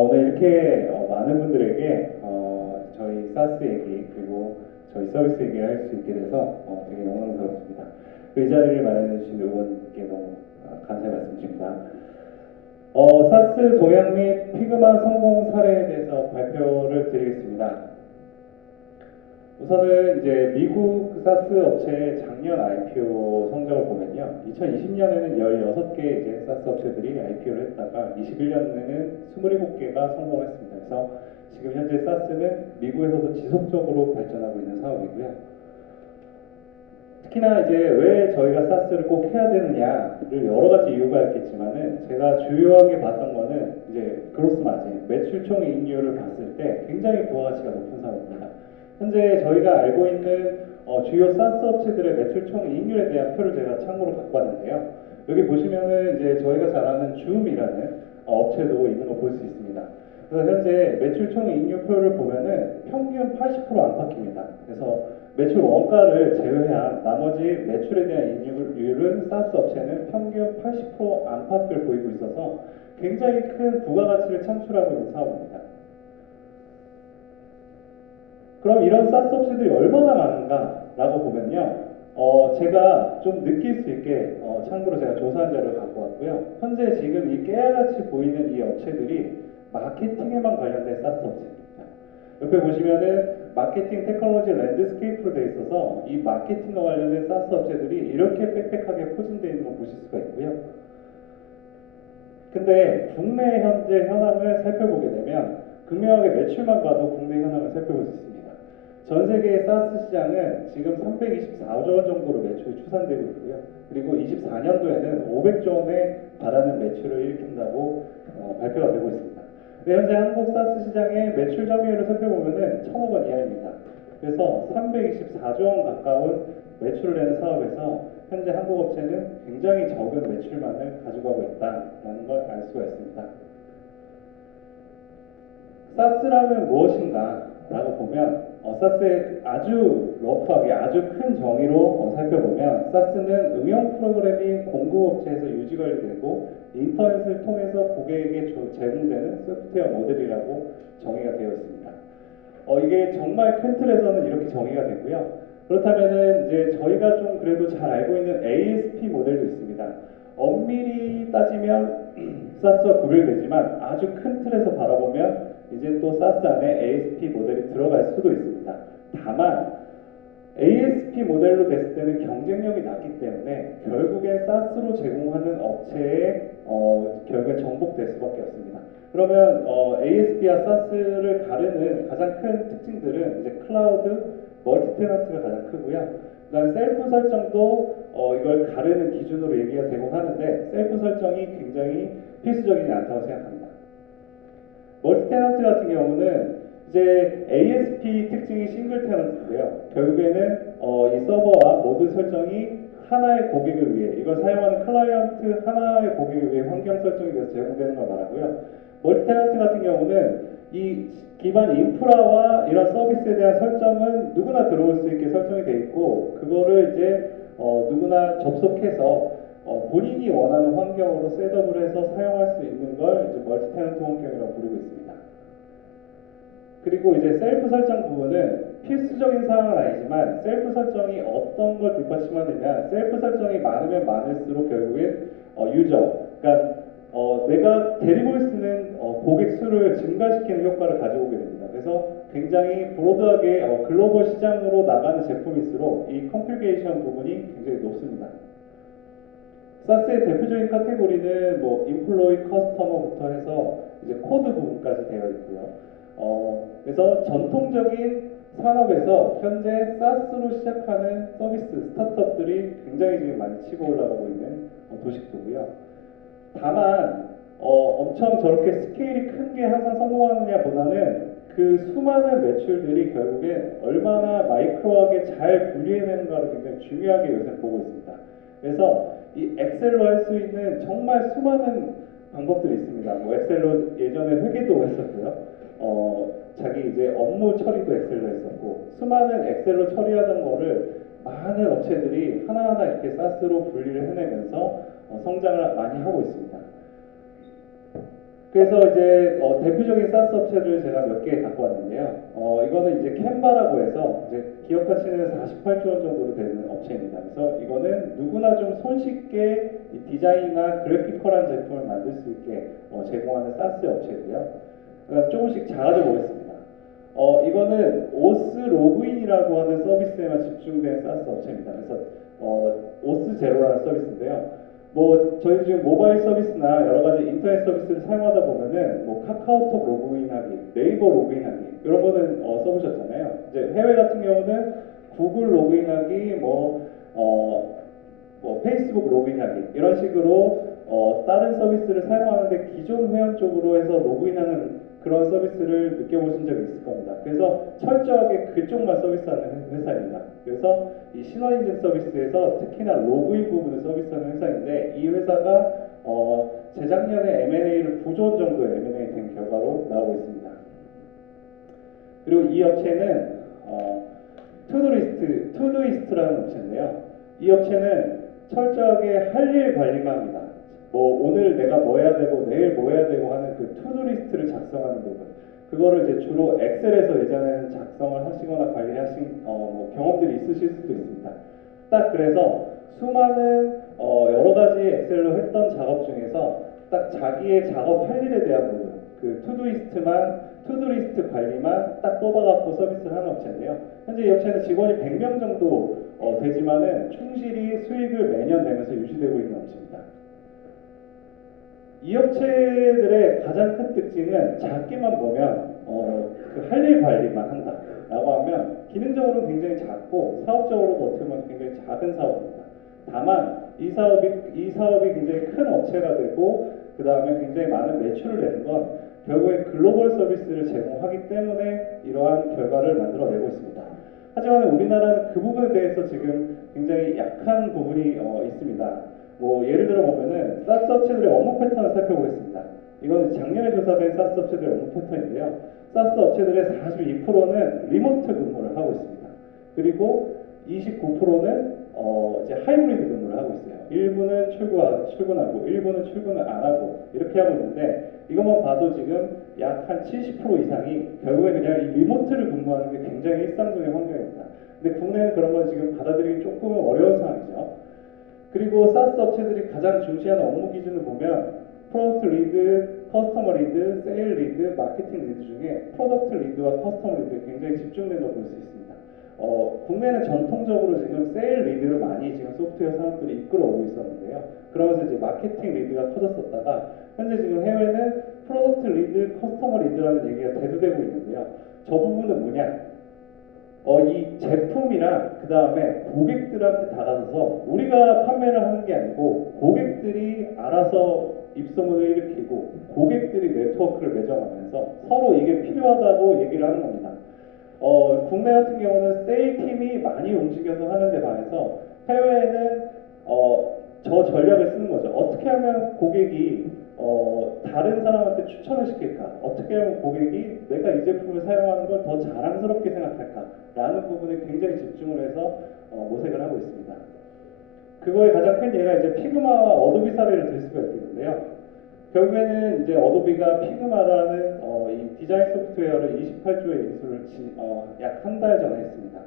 오늘 이렇게 많은 분들에게 저희 사스 얘기 그리고 저희 서비스 얘기를 할 수 있게 돼서 되게 영광스럽습니다. 이 자리를 마련해 주신 의원님께 너무 감사의 말씀드립니다. 사스 동향 및 피그마 성공 사례에 대해서 발표를 드리겠습니다. 우선은 이제 미국 사스 업체의 작년 IPO 성적을 보면요. 2020년에는 16개 이제 사스 업체들이 IPO를 했다가 21년에는 27개가 성공했습니다. 그래서 지금 현재 사스는 미국에서도 지속적으로 발전하고 있는 사업이고요. 특히나 이제 왜 저희가 사스를 꼭 해야 되느냐를 여러 가지 이유가 있겠지만은 제가 주요하게 봤던 거는 이제 그로스 마진, 매출 총 이익률을 봤을 때 굉장히 부가가치가 높은 사업입니다. 현재 저희가 알고 있는 주요 사스 업체들의 매출 총 이익률에 대한 표를 제가 참고로 갖고 왔는데요. 여기 보시면은 이제 저희가 잘 아는 줌이라는 업체도 있는 거 볼 수 있습니다. 그래서 현재 매출 총 이익률표를 보면은 평균 80% 안팎입니다. 그래서 매출 원가를 제외한 나머지 매출에 대한 이익률은 사스 업체는 평균 80% 안팎을 보이고 있어서 굉장히 큰 부가가치를 창출하고 있는 사업입니다. 그럼 이런 사스 업체들이 얼마나 많은가라고 보면요. 제가 좀 느낄 수 있게 참고로 제가 조사한 자료를 갖고 왔고요. 현재 지금 이 깨알같이 보이는 이 업체들이 마케팅에만 관련된 사스 업체입니다. 옆에 보시면은 마케팅 테크놀로지 랜드스케이프로 되어 있어서 이 마케팅과 관련된 사스 업체들이 이렇게 빽빽하게 포진되어 있는 걸 보실 수가 있고요. 근데 국내 현재 현황을 살펴보게 되면 극명하게 매출만 봐도 국내 현황을 살펴볼 수 있습니다. 전 세계의 사스 시장은 지금 324조 원 정도로 매출이 추산되고 있고요. 그리고 24년도에는 500조 원에 달하는 매출을 일으킨다고 발표가 되고 있습니다. 현재 한국 사스 시장의 매출 점유율을 살펴보면은 1,000억 원 이하입니다. 그래서 324조 원 가까운 매출을 내는 사업에서 현재 한국 업체는 굉장히 적은 매출만을 가져가고 있다는 걸 알 수가 있습니다. 사스라는 무엇인가 라고 보면 사스의 아주 러프하게 아주 큰 정의로 살펴보면 사스는 응용 프로그램이 공급업체에서 유지관리되고 인터넷을 통해서 고객에게 제공되는 소프트웨어 모델이라고 정의가 되어 있습니다. 이게 정말 큰 틀에서는 이렇게 정의가 되고요. 그렇다면은 이제 저희가 좀 그래도 잘 알고 있는 ASP 모델도 있습니다. 엄밀히 따지면 사스와 구별되지만 아주 큰 틀에서 바라보면 이제 또 사스 안에 ASP 모델이 들어갈 수도 있습니다. 다만 ASP 모델로 됐을 때는 경쟁력이 낮기 때문에 결국엔 사스로 제공하는 업체에 결국엔 정복될 수밖에 없습니다. 그러면 ASP와 사스를 가르는 가장 큰 특징들은 이제 클라우드, 멀티 테넌트가 가장 크고요. 그 다음에 셀프 설정도 이걸 가르는 기준으로 얘기가 되곤 하는데 셀프 설정이 굉장히 필수적이지 않다고 생각합니다. 멀티 테넌트 같은 경우는 이제 ASP 특징이 싱글 테넌트인데요. 결국에는 이 서버와 모든 설정이 하나의 고객을 위해 이걸 사용하는 클라이언트 하나의 고객을 위해 환경 설정이 돼서 제공되는 걸 말하고요. 멀티 테넌트 같은 경우는 이 기반 인프라와 이런 서비스에 대한 설정은 누구나 들어올 수 있게 설정이 되어 있고 그거를 이제 누구나 접속해서 본인이 원하는 환경으로 셋업을 해서 사용할 수 있는 걸 이제 멀티 테넌트 환경이라고 부르고 있습니다. 그리고 이제 셀프 설정 부분은 필수적인 사항은 아니지만 셀프 설정이 어떤 걸 뒷받침하느냐 셀프 설정이 많으면 많을수록 결국엔 유저 그러니까 내가 데리고 쓰는 고객 수를 증가시키는 효과를 가져오게 됩니다. 그래서 굉장히 브로드하게 글로벌 시장으로 나가는 제품일수록 이 컴플리케이션 부분이 굉장히 높습니다. 사스의 대표적인 카테고리는 뭐 인플로이 커스터머부터 해서 이제 코드 부분까지 되어 있고요. 그래서 전통적인 산업에서 현재 사스로 시작하는 서비스 스타트업들이 굉장히 지금 많이 치고 올라가고 있는 도식도고요. 다만 엄청 저렇게 스케일이 큰 게 항상 성공하느냐 보다는 그 수많은 매출들이 결국에 얼마나 마이크로하게 잘 분리해내는가를 굉장히 중요하게 요새 보고 있습니다. 그래서 이 엑셀로 할 수 있는 정말 수많은 방법들이 있습니다. 뭐 엑셀로 예전에 회계도 했었고요. 자기 이제 업무 처리도 엑셀로 했었고 수많은 엑셀로 처리하던 거를 많은 업체들이 하나하나 이렇게 사스로 분리를 해내면서 성장을 많이 하고 있습니다. 그래서 이제 대표적인 SaaS 업체를 제가 몇 개 갖고 왔는데요. 이거는 이제 캔바라고 해서 이제 기업 가치는 48조 원 정도로 되는 업체입니다. 그래서 이거는 누구나 좀 손쉽게 이 디자인이나 그래피컬한 제품을 만들 수 있게 제공하는 SaaS 업체고요. 그다음 조금씩 작아져 보겠습니다. 이거는 오스 로그인이라고 하는 서비스에만 집중된 SaaS 업체입니다. 그래서 오스 제로라는 서비스인데요. 뭐 저희 지금 모바일 서비스나 여러 가지 인터넷 서비스를 사용하다 보면은 뭐 카카오톡 로그인하기, 네이버 로그인하기 이런 거는 써보셨잖아요. 이제 해외 같은 경우는 구글 로그인하기, 뭐 페이스북 로그인하기 이런 식으로 다른 서비스를 사용하는데 기존 회원 쪽으로 해서 로그인하는 그런 서비스를 느껴보신 적이 있을 겁니다. 그래서 철저하게 그쪽만 서비스하는 회사입니다. 그래서 이 신원인증 서비스에서 특히나 로그인 부분을 서비스하는 회사인데 이 회사가 재작년에 M&A를 9조 원 정도의 M&A 된 결과로 나오고 있습니다. 그리고 이 업체는 투두이스트라는 업체인데요. 이 업체는 철저하게 할 일 관리만 합니다. 뭐 오늘 내가 뭐 해야 되고 내일 뭐 해야 되고 하는 그 투두리스트를 작성하는 부분, 그거를 이제 주로 엑셀에서 예전에는 작성을 하시거나 관리하신 뭐 경험들이 있으실 수도 있습니다. 딱 그래서 수많은 여러 가지 엑셀로 했던 작업 중에서 딱 자기의 작업할 일에 대한 부분, 그 투두리스트 관리만 딱 뽑아갖고 서비스를 하는 업체인데요. 현재 이 업체는 직원이 100명 정도 되지만은 충실히 수익을 매년 내면서 유지되고 있는 업체입니다. 이 업체들의 가장 큰 특징은 작게만 보면 그 할 일 관리만 한다라고 하면 기능적으로는 굉장히 작고 사업적으로도 어떻게 보면 굉장히 작은 사업입니다. 다만 이 사업이 굉장히 큰 업체가 되고 그 다음에 굉장히 많은 매출을 내는 건 결국에 글로벌 서비스를 제공하기 때문에 이러한 결과를 만들어내고 있습니다. 하지만 우리나라는 그 부분에 대해서 지금 굉장히 약한 부분이 있습니다. 뭐 예를 들어 보면은 사스 업체들의 업무 패턴을 살펴보겠습니다. 이건 작년에 조사된 사스 업체들의 업무 패턴인데요. 사스 업체들의 42%는 리모트 근무를 하고 있습니다. 그리고 29%는 이제 하이브리드 근무를 하고 있어요. 일부는 출근하고 일부는 출근을 안 하고 이렇게 하고 있는데 이것만 봐도 지금 약 한 70% 이상이 결국에 그냥 이 리모트를 근무하는 게 굉장히 일상적인 환경입니다. 근데 국내는 그런 걸 지금 받아들이기 조금 어려운 상황이죠. 그리고 사스 업체들이 가장 중시하는 업무 기준을 보면 프로덕트 리드, 커스터머 리드, 세일 리드, 마케팅 리드 중에 프로덕트 리드와 커스터머 리드에 굉장히 집중된 걸 볼 수 있습니다. 국내는 전통적으로 지금 세일 리드를 많이 지금 소프트웨어 산업들이 이끌어오고 있었는데요. 그러면서 이제 마케팅 리드가 커졌었다가 현재 지금 해외는 프로덕트 리드, 커스터머 리드라는 얘기가 대두되고 있는데요. 저 부분은 뭐냐? 이 제품이랑 그 다음에 고객들한테 다가서서 우리가 판매를 하는 게 아니고 고객들이 알아서 입소문을 일으키고 고객들이 네트워크를 맺어가면서 서로 이게 필요하다고 얘기를 하는 겁니다. 국내 같은 경우는 세일 팀이 많이 움직여서 하는데 반해서 해외에는 저 전략을 쓰는 거죠. 어떻게 하면 고객이 다른 사람한테 추천을 시킬까? 어떻게 하면 고객이 내가 이 제품을 사용하는 걸 더 자랑스럽게 생각할까? 라는 부분에 굉장히 집중을 해서 모색을 하고 있습니다. 그거의 가장 큰 예가 이제 피그마와 어도비 사례를 들 수가 있겠는데요. 결국에는 이제 어도비가 피그마라는 이 디자인 소프트웨어를 28조의 인수를 약 한 달 전에 했습니다.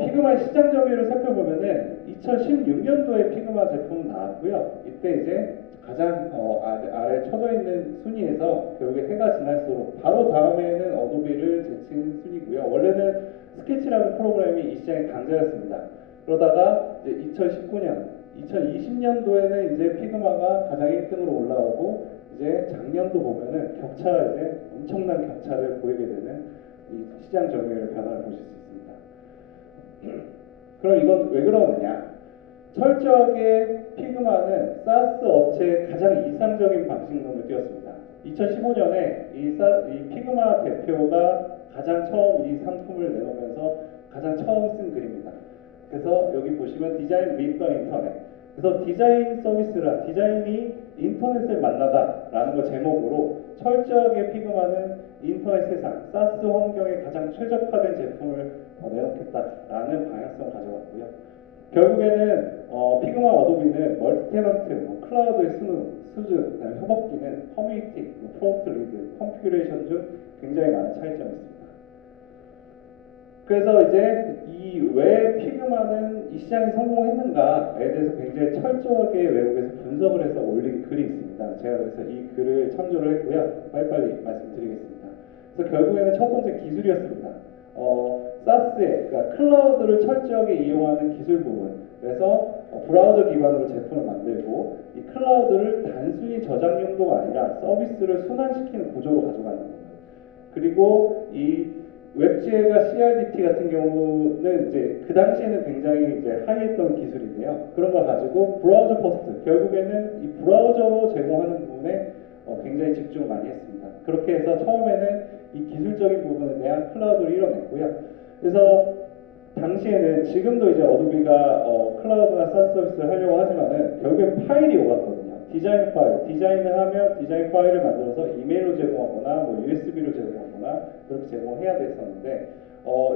피그마의 시장 점유율을 살펴보면은 2016년도에 피그마 제품 나왔고요. 이때 이제 가장 아래 쳐져 있는 순위에서 결국에 해가 지날수록 바로 다음에는 어도비를 제친 순위고요. 원래는 스케치라는 프로그램이 이 시장의 강자였습니다. 그러다가 이제 2019년, 2020년도에는 이제 피그마가 가장 1등으로 올라오고 이제 작년도 보면은 이제 엄청난 격차를 보이게 되는 이 시장 점유율 변화를 보실 수 있습니다. 그럼 이건 왜 그러느냐? 철저하게 피그마는 사스 업체의 가장 이상적인 방식론을 띄웠습니다. 2015년에 이 피그마 대표가 가장 처음 이 상품을 내놓으면서 가장 처음 쓴 글입니다. 그래서 여기 보시면 디자인 with the 인터넷. 그래서 디자인 서비스라 디자인이 인터넷을 만나다라는 걸 제목으로 철저하게 피그마는 인터넷 세상, 사스 환경에 가장 최적화된 제품을 내놓겠다라는 방향성을 가져갔고요. 결국에는 피그마 어도비는 멀티 테넌트, 클라우드의 수준, 그다음에 협업 기능, 커뮤니티, 프로덕트 리드, 컨피규레이션 중 굉장히 많은 차이점이 있습니다. 그래서 이제 이 왜 피그마는 이 시장에 성공했는가에 대해서 굉장히 철저하게 외국에서 분석을 해서 올린 글이 있습니다. 제가 그래서 이 글을 참조를 했고요. 빨리빨리 말씀드리겠습니다. 그래서 결국에는 첫 번째 기술이었습니다. 사스의 그러니까 클라우드를 철저하게 이용하는 기술 부분. 그래서 브라우저 기반으로 제품을 만들고 이 클라우드를 단순히 저장 용도가 아니라 서비스를 순환시키는 구조로 가져가는 겁니다. 그리고 이 웹GL과 CRDT 같은 경우는 이제 그 당시에는 굉장히 이제 하이했던 기술인데요. 그런 걸 가지고 브라우저 퍼스트, 결국에는 이 브라우저로 제공하는 부분에 굉장히 집중을 많이 했습니다. 그렇게 해서 처음에는 이 기술적인 부분에 대한 클라우드를 이뤄냈고요. 그래서 당시에는 지금도 이제 어도비가 클라우드나 사스 서비스를 하려고 하지만은 결국엔 파일이 오갔거든요. 디자인 파일, 디자인을 하면 디자인 파일을 만들어서 이메일로 제공하거나 뭐 USB로 제공하거나 그렇게 제공해야 됐었는데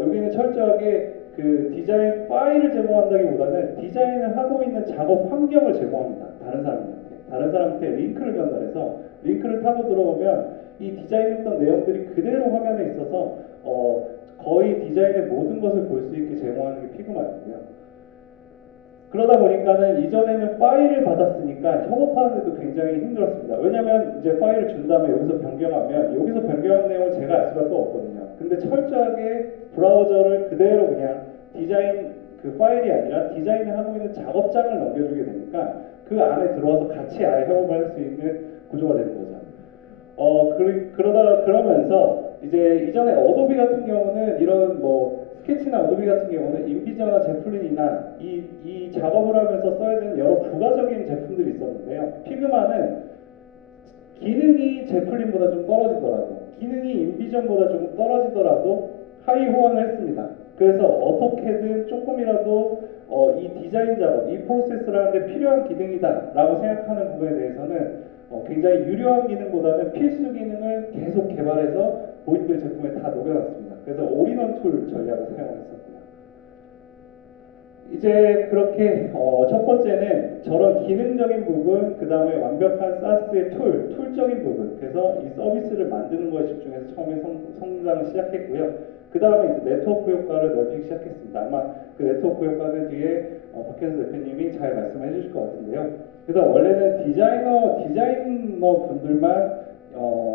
여기는 철저하게 그 디자인 파일을 제공한다기보다는 디자인을 하고 있는 작업 환경을 제공합니다. 다른 사람한테 링크를 전달해서 링크를 타고 들어오면 이 디자인했던 내용들이 그대로 화면에 있어서 거의 디자인의 모든 것을 볼 수 있게 제공하는 게 피그마였고요. 그러다 보니까는 이전에는 파일을 받았으니까 협업하는데도 굉장히 힘들었습니다. 왜냐면 이제 파일을 준 다음에 여기서 변경하면 여기서 변경한 내용을 제가 알 수가 또 없거든요. 근데 철저하게 브라우저를 그대로 그냥 디자인 그 파일이 아니라 디자인을 하고 있는 작업장을 넘겨주게 되니까 그 안에 들어와서 같이 아예 협업을 할 수 있는 구조가 되는 거죠. 그러면서 이제 이전에 어도비 같은 경우는 이런 뭐 스케치나 어도비 같은 경우는 인비저나 제플린이나 이 작업을 하면서 써야 되는 여러 부가적인 제품들이 있었는데요. 피그마는 기능이 제플린보다 좀 떨어지더라도, 기능이 인비전보다 조금 떨어지더라도 하위 호환을 했습니다. 그래서 어떻게든 조금이라도 이 디자인 작업, 이 프로세스를 하는데 필요한 기능이다라고 생각하는 부분에 대해서는 굉장히 유료한 기능보다는 필수 기능을 계속 개발해서 본인들 제품에 다 녹여놨습니다. 그래서 올인원 툴 전략을 사용했었고요. 이제 그렇게 첫 번째는 저런 기능적인 부분, 그 다음에 완벽한 사스의 툴적인 부분, 그래서 이 서비스를 만드는 거에 집중해서 처음에 성장을 시작했고요. 그 다음에 이제 네트워크 효과를 넓히기 시작했습니다. 아마 그 네트워크 효과는 뒤에 박현수 대표님이 잘 말씀해 주실 것 같은데요. 그래서 원래는 디자이너 분들만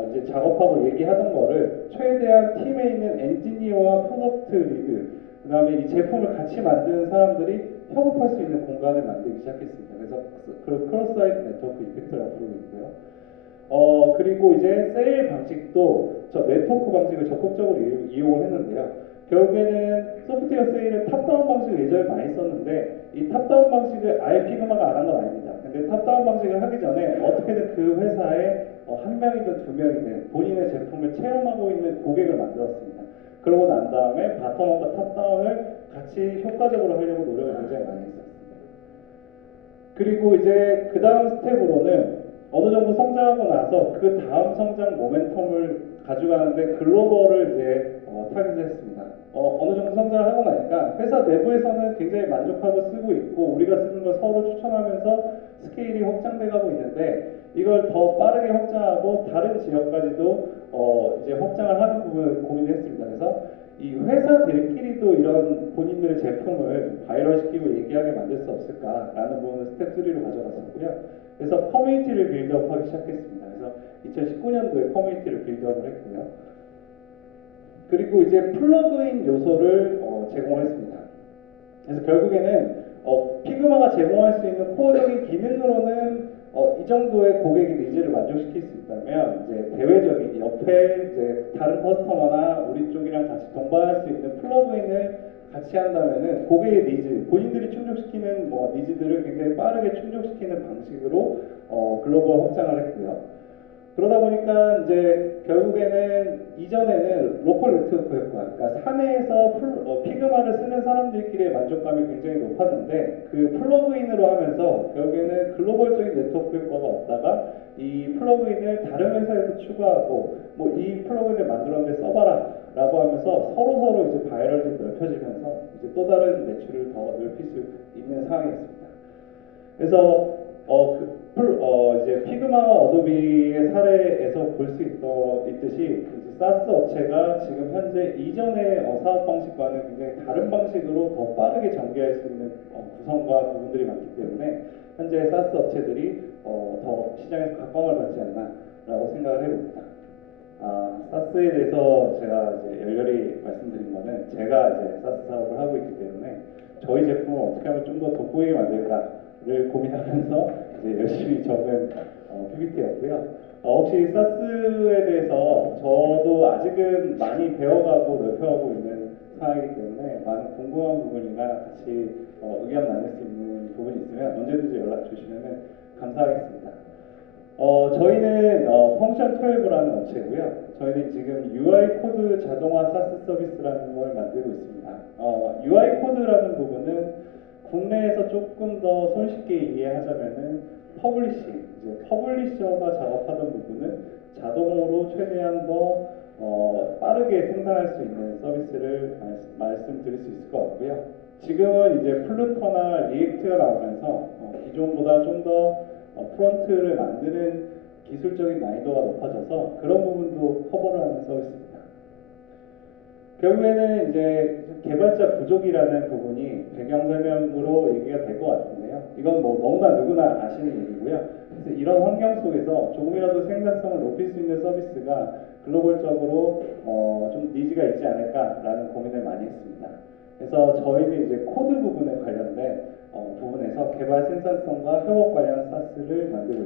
이제 작업하고 얘기하던 거를 최대한 팀에 있는 엔지니어와 프로덕트 리드, 그 다음에 이 제품을 같이 만드는 사람들이 협업할 수 있는 공간을 만들기 시작했습니다. 그래서 그 크로스사이트 네트워크 이펙트라고 부르고 있고요. 그리고 이제 세일 방식도 저 네트워크 방식을 적극적으로 이용을 했는데요. 결국에는 소프트웨어 세일은 탑다운 방식을 예전에 많이 썼는데 이 탑다운 방식을 아예 피그마가 안 한 건 아닙니다. 근데 탑다운 방식을 하기 전에 어떻게든 그 회사에 한 명이든 두 명이든 본인의 제품을 체험하고 있는 고객을 만들었습니다. 그러고 난 다음에 바텀업과 탑다운을 같이 효과적으로 하려고 노력을 굉장히 많이 했었습니다. 그리고 이제 그 다음 스텝으로는 어느 정도 성장하고 나서 그 다음 성장 모멘텀을 가져가는데 글로벌을 이제 타깃했습니다. 어느 정도 성장을 하고 나니까 회사 내부에서는 굉장히 만족하고 쓰고 있고 우리가 쓰는 걸 서로 추천하면서 스케일이 확장돼 가고 있는데 이걸 더 빠르게 확장하고 다른 지역까지도 이제 확장을 하는 부분을 고민했습니다. 그래서 이 회사들끼리도 이런 본인들의 제품을 바이럴시키고 얘기하게 만들 수 없을까라는 부분을 스텝 3로 가져갔었고요. 그래서 커뮤니티를 빌드업하기 시작했습니다. 그래서 2019년도에 커뮤니티를 빌드업을 했고요. 그리고 이제 플러그인 요소를 제공했습니다. 그래서 결국에는 피그마가 제공할 수 있는 코어적인 기능으로는 이 정도의 고객의 니즈를 만족시킬 수 있다면 이제 대외적인 옆에 이제 다른 커스터머나 우리 쪽이랑 같이 동반할 수 있는 플러그인을 같이 한다면은 고객의 니즈, 본인들이 충족시키는 니즈들을 굉장히 빠르게 충족시키는 방식으로 글로벌 확장을 했고요. 그러다 보니까 이제 결국에는 이전에는 로컬 네트워크 효과, 그러니까 사내에서 피그마를 쓰는 사람들끼리의 만족감이 굉장히 높았는데 그 플러그인으로 하면서 결국에는 글로벌적인 네트워크 효과가 없다가 이 플러그인을 다른 회사에서 추가하고 뭐 이 플러그인을 만들었는데 써봐라 라고 하면서 서로 이제 바이럴도 넓혀지면서 이제 또 다른 매출을 더 넓힐 수 있는 상황이었습니다. 그래서 이제 피그마와 어도비의 사례에서 볼 수 있듯이 사스 업체가 지금 현재 이전의 사업 방식과는 굉장히 다른 방식으로 더 빠르게 전개할 수 있는 구성과 부분들이 많기 때문에 현재 사스 업체들이 더 시장에서 각광을 받지 않나라고 생각을 해봅니다. 사스에 대해서 제가 이제 열렬히 말씀드린 거는 제가 이제 사스 사업을 하고 있기 때문에 저희 제품을 어떻게 하면 좀 더 돋보이게 만들까를 고민하면서 이제 열심히 적은 PPT였고요. 혹시 사스에 대해서 저도 아직은 많이 배워가고 넓혀가고 있는 상황이기 때문에 많은 궁금한 부분이나 같이 의견 나눌 수 있는 부분이 있으면 언제든지 연락 주시면 감사하겠습니다. 저희는 펑션 12라는 업체고요. 저희는 지금 UI 코드 자동화 사스 서비스라는 걸 만들고 있습니다. UI 코드라는 부분은 국내에서 조금 더 손쉽게 이해하자면은 퍼블리싱, 이제 퍼블리셔가 작업하던 부분은 자동으로 최대한 더 빠르게 생산할 수 있는 서비스를 말씀드릴 수 있을 것 같고요. 지금은 이제 플루터나 리액트가 나오면서 기존보다 좀 더 프론트를 만드는 기술적인 난이도가 높아져서 그런 부분도 커버를 하는 서비스입니다. 결국에는 이제 개발자 부족이라는 부분이 배경 설명으로 얘기가 될 것 같은데요. 이건 뭐 너무나 누구나 아시는 얘기고요. 그래서 이런 환경 속에서 조금이라도 생산성을 높일 수 있는 서비스가 글로벌적으로 좀 니즈가 있지 않을까라는 고민을 많이 했습니다. 그래서 저희는 이제 코드 부분에 관련된 부분에서 개발 생산성과 협업 관련 사스를 만들고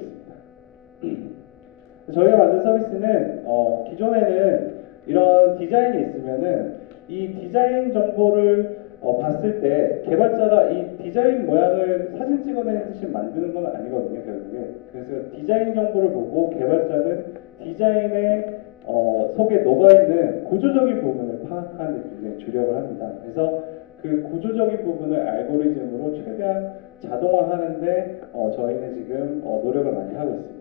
있습니다. 저희가 만든 서비스는 기존에는 이런 디자인이 있으면은 이 디자인 정보를 봤을 때 개발자가 이 디자인 모양을 사진 찍어내듯이 만드는 건 아니거든요, 결국에. 그래서 디자인 정보를 보고 개발자는 디자인의 속에 녹아있는 구조적인 부분을 파악하는 데 굉장히 주력을 합니다. 그래서 그 구조적인 부분을 알고리즘으로 최대한 자동화하는데 저희는 지금 노력을 많이 하고 있습니다.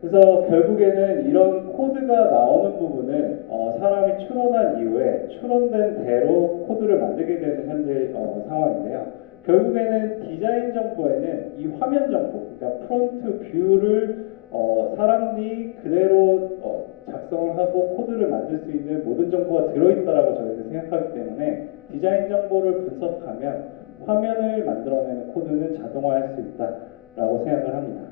그래서 결국에는 이런 코드가 나오는 부분을 사람이 추론한 이후에 추론된 대로 코드를 만들게 되는 현재 상황인데요. 결국에는 디자인 정보에는 이 화면 정보, 그러니까 프론트 뷰를 사람들이 그대로 작성을 하고 코드를 만들 수 있는 모든 정보가 들어있다라고 저희는 생각하기 때문에 디자인 정보를 분석하면 화면을 만들어내는 코드는 자동화할 수 있다라고 생각을 합니다.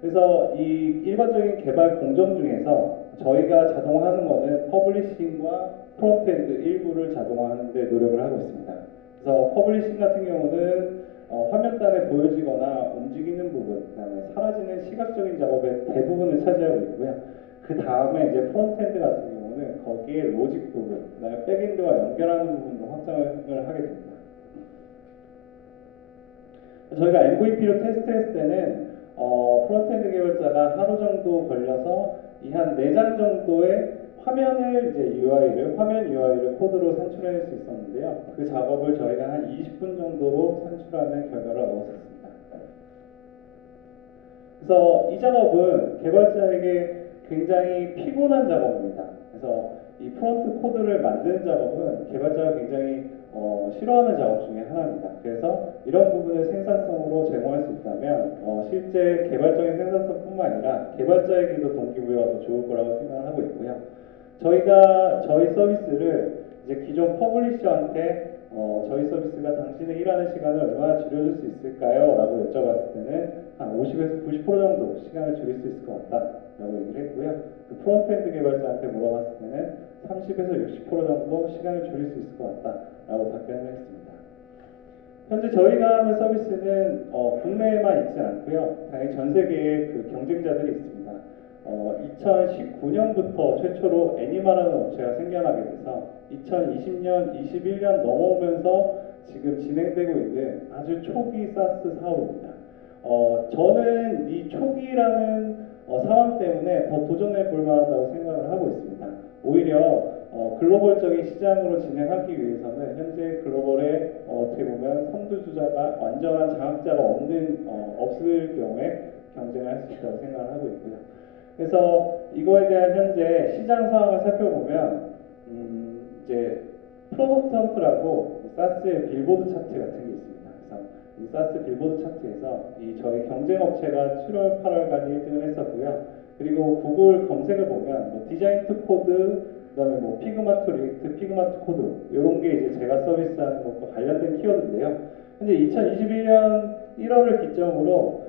그래서 이 일반적인 개발 공정 중에서 저희가 자동화하는 것은 퍼블리싱과 프론트엔드 일부를 자동화하는 데 노력을 하고 있습니다. 그래서 퍼블리싱 같은 경우는 화면단에 보여지거나 움직이는 부분, 그다음에 사라지는 시각적인 작업의 대부분을 차지하고 있고요. 그 다음에 이제 프론트엔드 같은 경우는 거기에 로직 부분, 그다음에 백엔드와 연결하는 부분으로 확장을 하게 됩니다. 저희가 MVP로 테스트했을 때는 프론트엔드 개발자가 하루 정도 걸려서 이 한 4장 정도의 화면을 이제 화면 UI를 코드로 산출해낼 수 있었는데요. 그 작업을 저희가 한 20분 정도로 산출하는 결과를 얻었습니다. 그래서 이 작업은 개발자에게 굉장히 피곤한 작업입니다. 그래서 이 프론트 코드를 만드는 작업은 개발자가 굉장히 싫어하는 작업 중에 하나입니다. 그래서 이런 부분을 생산성으로 제공할 수 있다면 실제 개발적인 생산성뿐만 아니라 개발자에게도 동기부여가 더 좋을 거라고 생각을 하고 있고요. 저희가 저희 서비스를 이제 기존 퍼블리셔한테 저희 서비스가 당신의 일하는 시간을 얼마나 줄여줄 수 있을까요? 라고 여쭤봤을 때는 한 50에서 90% 정도 시간을 줄일 수 있을 것 같다 라고 얘기를 했고요. 그 프론트엔드 개발자한테 물어봤을 때는 30에서 60% 정도 시간을 줄일 수 있을 것 같다 라고 답변을 했습니다. 현재 저희가 하는 서비스는 국내에만 있지 않고요. 당연히 전 세계에 그 경쟁자들이 있습니다. 2019년부터 최초로 애니마라는 업체가 생겨나게 돼서 2020년, 21년 넘어오면서 지금 진행되고 있는 아주 초기 사스 사업입니다. 저는 이 초기라는 상황 때문에 더 도전해 볼 만하다고 생각을 하고 있습니다. 오히려 글로벌적인 시장으로 진행하기 위해서는 현재 글로벌에 어떻게 보면 선두주자가 완전한 장악자가 없을 경우에 경쟁을 할 수 있다고 생각을 하고 있고요. 그래서 이거에 대한 현재 시장 상황을 살펴보면 이제 프로덕트 헌트라고 사스의 빌보드 차트 같은 게 있습니다. 그래서 이 사스 빌보드 차트에서 이 저희 경쟁 업체가 7월, 8월까지 1등을 했었고요. 그리고 구글 검색을 보면 뭐 디자인 투 코드, 그다음에 뭐 피그마 투 리액트, 피그마 투 코드 이런 게 이제 제가 서비스하는 것과 관련된 키워드인데요. 현재 2021년 1월을 기점으로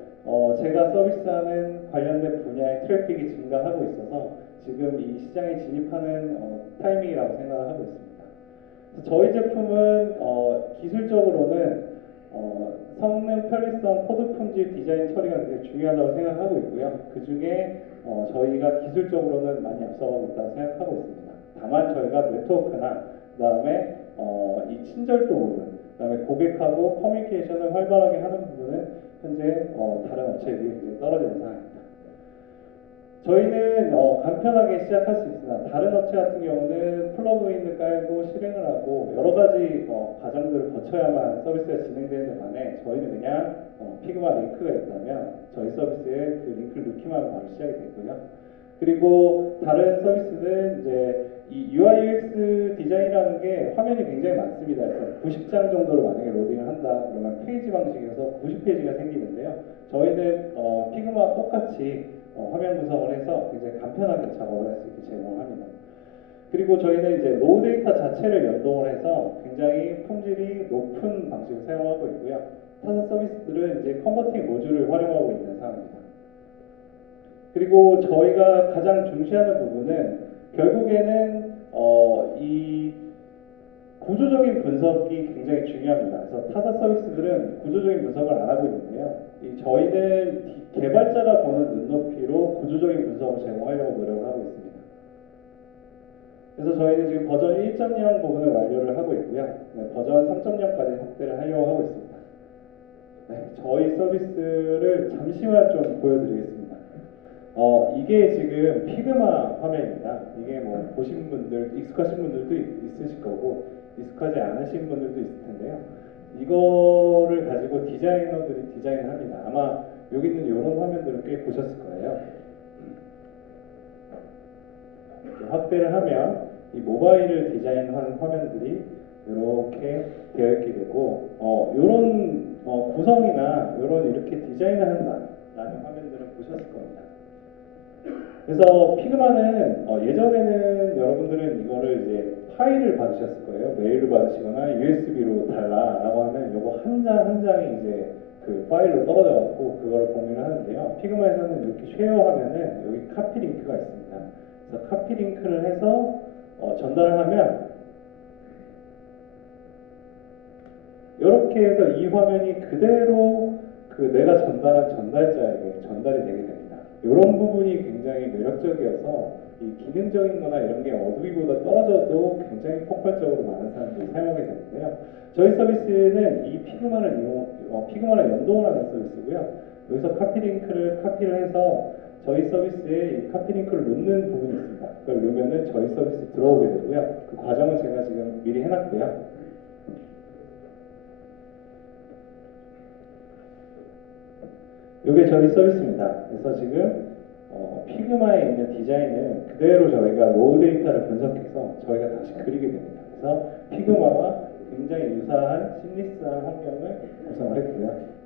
제가 서비스하는 관련된 분야의 트래픽이 증가하고 있어서 지금 이 시장에 진입하는 타이밍이라고 생각을 하고 있습니다. 그래서 저희 제품은 기술적으로는 성능, 편리성, 코드 품질, 디자인 처리가 굉장히 중요하다고 생각하고 있고요. 그 중에 저희가 기술적으로는 많이 앞서가고 있다고 생각하고 있습니다. 다만 저희가 네트워크나 그다음에 이 친절도 부분, 그다음에 고객하고 커뮤니케이션을 활발하게 하는 부분은 현재 다른 업체에 비해 굉장히 떨어지는 상황입니다. 저희는 간편하게 시작할 수 있으나 다른 업체 같은 경우는 플러그인을 깔고 실행을 하고 여러 가지 과정들을 거쳐야만 서비스가 진행되는 반에 저희는 그냥 피그마 링크가 있다면 저희 서비스에 그 링크를 넣기만 하면 바로 시작이 되고요. 그리고 다른 서비스는 이제 이 UI UX 디자인이라는 게 화면이 굉장히 많습니다. 그래서 90장 정도를 만약에 로딩을 한다 그러면 페이지 방식에서 90페이지가 생기는데요. 저희는 피그마와 똑같이 화면 구성을 해서 굉장히 간편하게 작업을 할 수 있게 제공을 합니다. 그리고 저희는 이제 로우 데이터 자체를 연동을 해서 굉장히 품질이 높은 방식을 사용하고 있고요. 타사 서비스들은 이제 컨버팅 모듈을 활용하고 있는 상황입니다. 그리고 저희가 가장 중시하는 부분은 결국에는 이 구조적인 분석이 굉장히 중요합니다. 그래서 타사 서비스들은 구조적인 분석을 안 하고 있는데요. 저희는 개발자가 보는 눈높이로 구조적인 분석을 제공하려고 노력을 하고 있습니다. 그래서 저희는 지금 버전 1.0 부분을 완료를 하고 있고요. 네, 버전 3.0까지 확대를 하려고 하고 있습니다. 네, 저희 서비스를 잠시만 좀 보여드리겠습니다. 이게 지금 피그마 화면입니다. 이게 뭐 보신 분들, 익숙하신 분들도 있으실 거고 익숙하지 않으신 분들도 있을 텐데요. 이거를 가지고 디자이너들이 디자인을 합니다. 아마 여기 있는 이런 화면들을 꽤 보셨을 거예요. 확대를 하면 이 모바일을 디자인한 화면들이 이렇게 되어 있게 되고 이런 구성이나 이런 이렇게 디자인을 한다라는 화면들을 보셨을 겁니다. 그래서 피그마는 예전에는 여러분들은 이거를 이제 파일을 받으셨을 거예요. 메일로 받으시거나 USB로 달라라고 하면 이거 한 장 한 장이 이제 그 파일로 떨어져 갖고 그거를 공유를 하는데요. 피그마에서는 이렇게 쉐어하면은 여기 카피 링크가 있습니다. 그래서 카피 링크를 해서 전달을 하면 이렇게 해서 이 화면이 그대로 그 내가 전달한 전달자에게 전달이 되게 됩니다. 이런 부분이 굉장히 매력적이어서 이 기능적인 거나 이런 게 어도비보다 떨어져도 굉장히 폭발적으로 많은 사람들이 사용하게 되는데요. 저희 서비스는 이 피그마를 연동을 하는 서비스고요. 여기서 카피 링크를 카피를 해서 저희 서비스에 이 카피 링크를 넣는 부분이 있습니다. 그걸 넣으면은 저희 서비스 들어오게 되고요. 그 과정은 제가 지금 미리 해놨고요. 이게 저희 서비스입니다. 그래서 지금 피그마에 있는 디자인을 그대로 저희가 로우 데이터를 분석해서 저희가 다시 그리게 됩니다. 그래서 피그마와 굉장히 유사한 심리스한 환경을 구성을 했고요.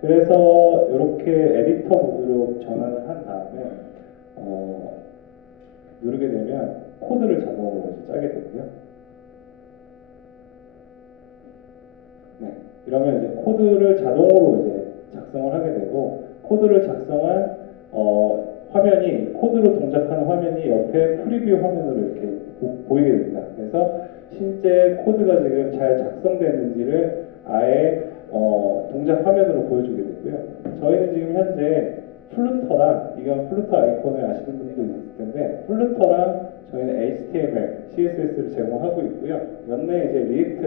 그래서 이렇게 에디터 모드로 전환을 한 다음에 누르게 되면 코드를 자동으로 이제 짜게 되고요. 네, 이러면 이제 코드를 자동으로 이제 작성을 하게 되고 코드를 작성한 화면이 코드로 동작하는 화면이 옆에 프리뷰 화면으로 이렇게 보이게 됩니다. 그래서 실제 코드가 지금 잘 작성됐는지를 아예 동작 화면으로 보여주게 되고요. 저희는 지금 현재 플루터랑 이건 플루터 아이콘을 아시는 분들도 있을 텐데 플루터랑 저희는 HTML, CSS를 제공하고 있고요. 연내 이제 리액트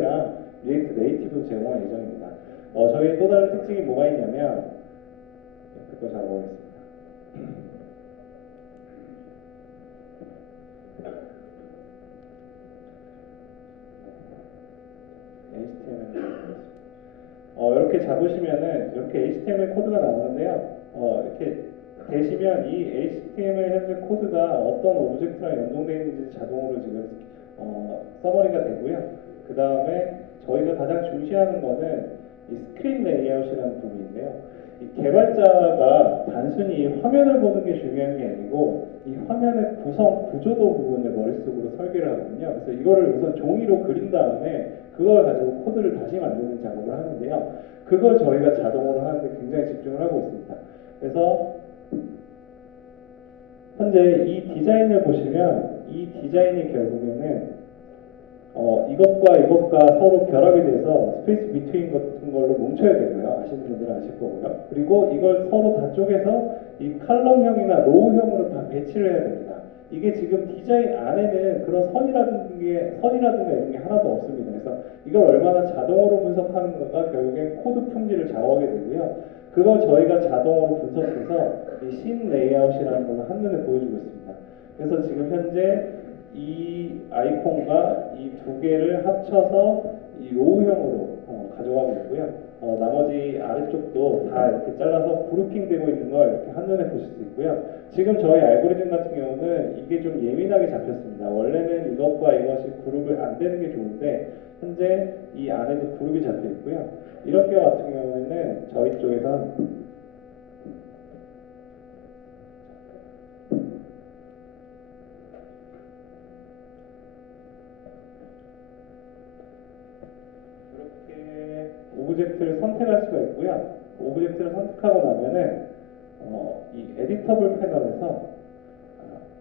네이티브도 제공할 예정입니다. 저희의 또 다른 특징이 뭐가 있냐면 그거 잡아보겠습니다. 이렇게 잡으시면은 이렇게 HTML 코드가 나오는데요. 이렇게 되시면 이 HTML 현재 코드가 어떤 오브젝트랑 연동되어 있는지 자동으로 지금 서머리가 되고요. 그 다음에 저희가 가장 중시하는 거는 이 스크린 레이아웃이라는 부분인데요. 이 개발자가 단순히 화면을 보는 게 중요한 게 아니고 이 화면의 구성 구조도 부분을 머릿속으로 설계를 하거든요. 그래서 이거를 우선 종이로 그린 다음에 그걸 가지고 코드를 다시 만드는 작업을 하는데요. 그걸 저희가 자동으로 하는데 굉장히 집중을 하고 있습니다. 그래서 현재 이 디자인을 보시면 이 디자인이 결국에는 이것과 이것과 서로 결합이 돼서 스페이스 비트윈 같은 걸로 뭉쳐야 되고요. 아시는 분들은 아실 거고요. 그리고 이걸 서로 다 쪼개서 이 칼럼형이나 로우형으로 다 배치를 해야 됩니다. 이게 지금 디자인 안에는 그런 선이라든가 이런 게 하나도 없습니다. 그래서 이걸 얼마나 자동으로 분석하는가가 결국엔 코드 품질을 좌우하게 되고요. 그걸 저희가 자동으로 분석해서 이 씬 레이아웃이라는 걸로 한눈에 보여주고 있습니다. 그래서 지금 현재 이 아이콘과 이 두 개를 합쳐서 이 로우형으로 가져가고 있고요. 나머지 아래쪽도 다 이렇게 잘라서 그룹핑 되고 있는 걸 이렇게 한눈에 보실 수 있고요. 지금 저희 알고리즘 같은 경우는 이게 좀 예민하게 잡혔습니다. 원래는 이것과 이것이 그룹을 안 되는 게 좋은데 현재 이 안에도 그룹이 잡혀 있고요. 이런 경우 같은 경우에는 저희 쪽에선 이렇게 오브젝트를 선택할 수가 있고요. 오브젝트를 선택하고 나면은 이 에디터블 패널에서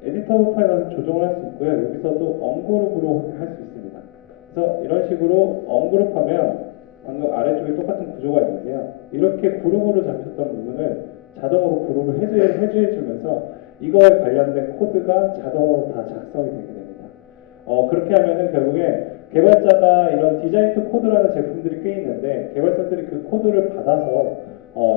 에디터블 패널을 조정을 할 수 있고요. 여기서도 언그룹으로 할 수 있습니다. 그래서 이런 식으로 언그룹하면 방금 아래쪽에 똑같은 구조가 있는데요. 이렇게 그룹으로 잡혔던 부분을 자동으로 그룹을 해주면서 이거에 관련된 코드가 자동으로 다 작성이 되게 됩니다. 그렇게 하면은 결국에 개발자가 이런 디자인 투 코드라는 제품들이 꽤 있는데 개발자들이 그 코드를 받아서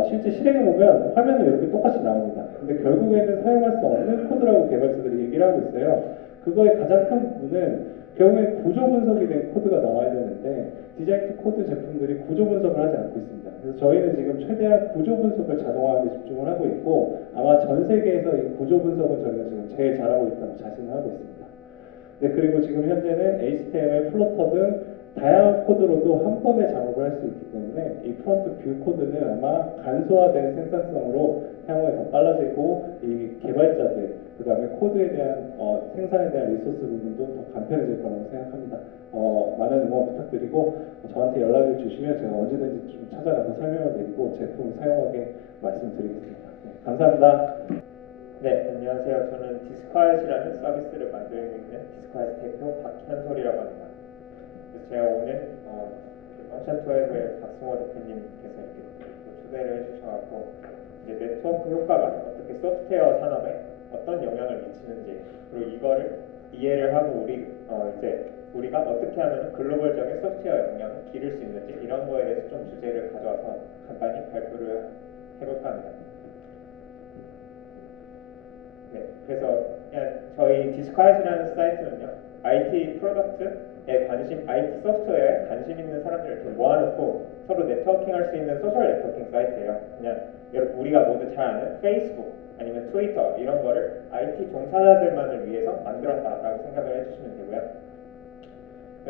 실제 실행해 보면 화면은 이렇게 똑같이 나옵니다. 근데 결국에는 사용할 수 없는 코드라고 개발자들이 얘기를 하고 있어요. 그거의 가장 큰 부분은 결국에 구조 분석이 된 코드가 나와야 되는데 디자인 투 코드 제품들이 구조 분석을 하지 않고 있습니다. 그래서 저희는 지금 최대한 구조 분석을 자동화하는 데 집중을 하고 있고 아마 전 세계에서 이 구조 분석을 저희가 지금 제일 잘하고 있다고 자신을 하고 있습니다. 네, 그리고 지금 현재는 HTML, 플러터 등 다양한 코드로도 한 번에 작업을 할 수 있기 때문에 이 프론트 뷰 코드는 아마 간소화된 생산성으로 향후에 더 빨라지고 이 개발자들 그 다음에 코드에 대한 생산에 대한 리소스 부분도 더 간편해질 거라고 생각합니다. 많은 응원 부탁드리고 저한테 연락을 주시면 제가 언제든지 좀 찾아가서 설명을 드리고 제품을 사용하게 말씀드리겠습니다. 네, 감사합니다. 네, 안녕하세요. 저는 디스콰이엇이라는 서비스를 만들고 있는 디스콰이엇 대표 박현솔이라고 합니다. 그래서 제가 오늘 펑션 12의 박승호 대표님께서 이렇게 또 초대를 해주셔서 이제 네트워크 효과가 어떻게 소프트웨어 산업에 어떤 영향을 미치는지 그리고 이거를 이해를 하고 이제 우리가 어떻게 하면 글로벌적인 소프트웨어 영향을 기를 수 있는지 이런 거에 대해서 좀 주제를 가져와서 간단히 발표를 해볼까 합니다. 네, 그래서 그냥 저희 디스콰이엇이라는 사이트는요, IT 프로덕트에 IT 소프트웨어에 관심 있는 사람들을 이렇게 모아놓고 서로 네트워킹할 수 있는 소셜 네트워킹 사이트예요. 그냥 우리가 모두 잘 아는 페이스북 아니면 트위터 이런 거를 IT 종사자들만을 위해서 만들었다라고 생각을 해주시면 되고요.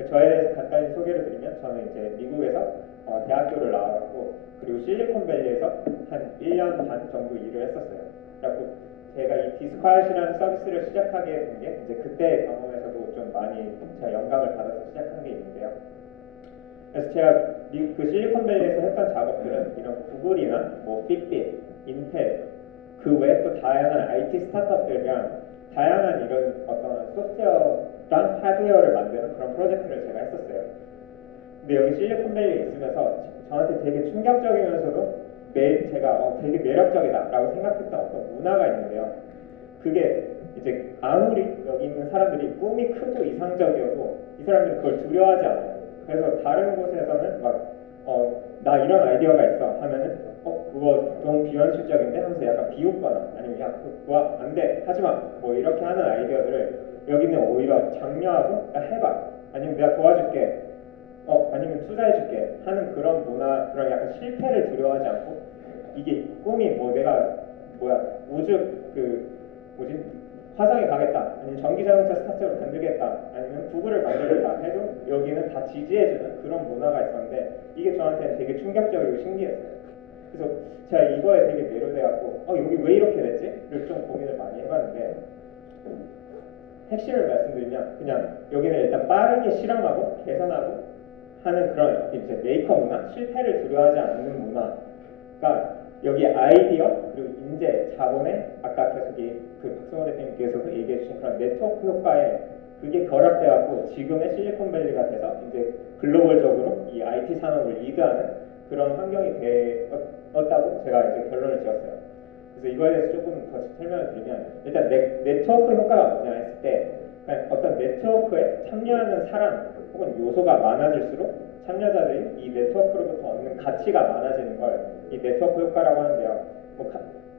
저에 대해서 간단히 소개를 드리면 저는 이제 미국에서 대학교를 나와갖고 그리고 실리콘밸리에서 한 1년 반 정도 일을 했었어요. 그래갖고 제가 이 디스콰이엇이라는 서비스를 시작하게 된 게 이제 그때의 경험에서도 좀 많이 제가 영감을 받아서 시작한 게 있는데요. 그래서 제가 그 실리콘밸리에서 했던 작업들은 이런 구글이나 뭐 핏빗, 인텔 그 외에 또 다양한 IT 스타트업들이랑 다양한 이런 어떤 소프트웨어랑 하드웨어를 만드는 그런 프로젝트를 제가 했었어요. 근데 여기 실리콘밸리에 있으면서 저한테 되게 충격적이면서도 제가 되게 매력적이다라고 생각했던 어떤 문화가 있는데요. 그게 이제 아무리 여기 있는 사람들이 꿈이 크고 이상적이어도 이 사람들은 그걸 두려워하지 않아요. 그래서 다른 곳에서는 나 이런 아이디어가 있어 하면은 그거 너무 비현실적인데 하면서 약간 비웃거나 아니면 야 그거 안 돼 하지마 뭐 이렇게 하는 아이디어들을 여기는 오히려 장려하고 야 해봐 아니면 내가 도와줄게 아니면 투자해줄게 하는 그런 문화, 그런 약간 실패를 두려워하지 않고 이게 꿈이 내가 우주 뭐지 화성에 가겠다, 아니면 전기자동차 스타트업을 만들겠다, 아니면 구글을 만들겠다 해도 여기는 다 지지해주는 그런 문화가 있었는데 이게 저한테는 되게 충격적이고 신기했어요. 그래서 제가 이거에 되게 매료돼갖고 여기 왜 이렇게 됐지?를 좀 고민을 많이 해봤는데 핵심을 말씀드리면 그냥 여기는 일단 빠르게 실험하고 개선하고 하는 그런 이제 메이커 문화, 실패를 두려워하지 않는 문화가 여기 아이디어 그리고 인재, 자본의 아까 계속 그 박성호 대표님께서 얘기해 주신 그런 네트워크 효과에 그게 결합돼갖고 지금의 실리콘밸리가 돼서 이제 글로벌적으로 이 IT 산업을 리드하는 그런 환경이 되었다고 제가 이제 결론을 지었어요. 그래서 이거에 대해서 조금 더 설명을 드리면 일단 네트워크 효과가 뭐냐 했을 때 그냥 어떤 네트워크에 참여하는 사람 혹은 요소가 많아질수록 참여자들이 이 네트워크로부터 얻는 가치가 많아지는 걸 이 네트워크 효과라고 하는데요. 뭐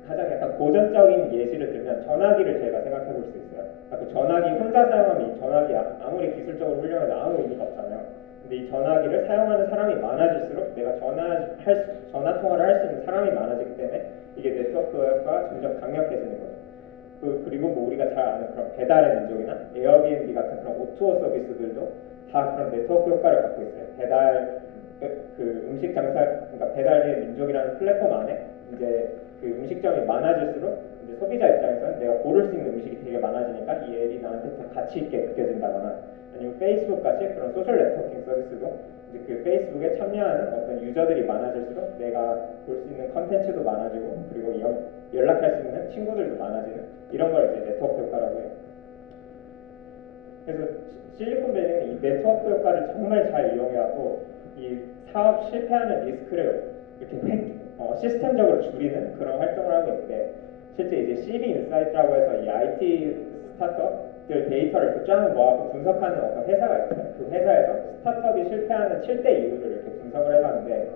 가장 약간 고전적인 예시를 들면 전화기를 저희가 생각해 볼 수 있어요. 그 전화기 혼자 사용하면 이 전화기 아무리 기술적으로 훌륭해도 아무 의미가 없잖아요. 근데 이 전화기를 사용하는 사람이 많아질수록 내가 전화 통화를 할 수 있는 사람이 많아지기 때문에 이게 네트워크가 점점 강력해지는 거죠. 그리고 뭐 우리가 잘 아는 그런 배달의 민족이나 에어비앤비 같은 그런 O2O 서비스들도 다 그런 네트워크 효과를 갖고 있어요. 그 음식 장사, 그러니까 배달의 민족이라는 플랫폼 안에 이제 그 음식점이 많아질수록 이제 소비자 입장에서는 내가 고를 수 있는 음식이 되게 많아지니까 이 앱이 나한테 더 가치 있게 느껴진다거나 아니면 페이스북 같이 그런 소셜 네트워킹 서비스도 이제 그 페이스북에 참여하는 어떤 유저들이 많아질수록 내가 볼 수 있는 컨텐츠도 많아지고 그리고 연락할 수 있는 친구들도 많아지는 이런 걸 이제 네트워크 효과라고 해요. 그래서 실리콘밸리는 이 네트워크 효과를 정말 잘 이용해갖고 이 사업 실패하는 리스크를 이렇게 시스템적으로 줄이는 그런 활동을 하고 있는데 실제 이제 CB 인사이트라고 해서 이 IT 스타트업들 데이터를 이렇게 쫙 모아서 분석하는 어떤 회사가 있어요. 그 회사에서 스타트업이 실패하는 7대 이유를 이렇게 분석을 해봤는데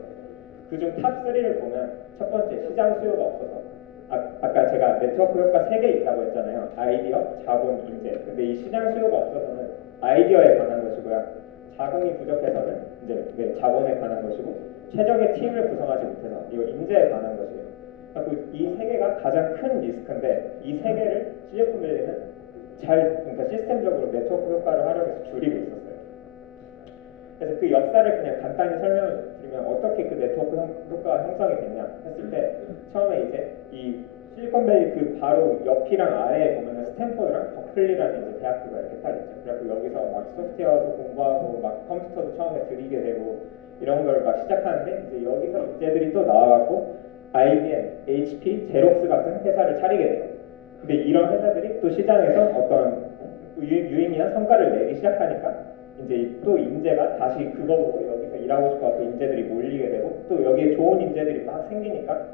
그중 탑3를 보면 첫 번째 시장 수요가 없어서 아까 제가 네트워크 효과 3개 있다고 했잖아요. 아이디어, 자본, 인재. 근데 이 시장 수요가 없어서는 아이디어에 관한 것이고요. 자금이 부족해서는 이제 자본에 관한 것이고 최적의 팀을 구성하지 못해서 이거 인재에 관한 것이에요. 이 세 개가 가장 큰 리스크인데 이 세 개를 실리콘밸리는 그러니까 시스템적으로 네트워크 효과를 활용해서 줄이고 있었어요. 그래서 그 역사를 그냥 간단히 설명을 드리면 어떻게 그 네트워크 효과가 형성이 됐냐 했을 때 처음에 이제 이 실리콘밸리 그 바로 옆이랑 아래에 보면은 스탠포드랑 버클리라는 이제 대학교가 이렇게 딱 있죠. 그래서 여기서 막 소프트웨어도 공부하고 막 컴퓨터도 처음에 들이게 되고 이런 걸 막 시작하는데 이제 여기서 인재들이 또 나와갖고 IBM, HP, 제록스 같은 회사를 차리게 돼요. 근데 이런 회사들이 또 시장에서 어떤 유의미한 성과를 내기 시작하니까 이제 또 인재가 다시 그거 보고 여기서 일하고 싶어서 인재들이 몰리게 되고 또 여기에 좋은 인재들이 막 생기니까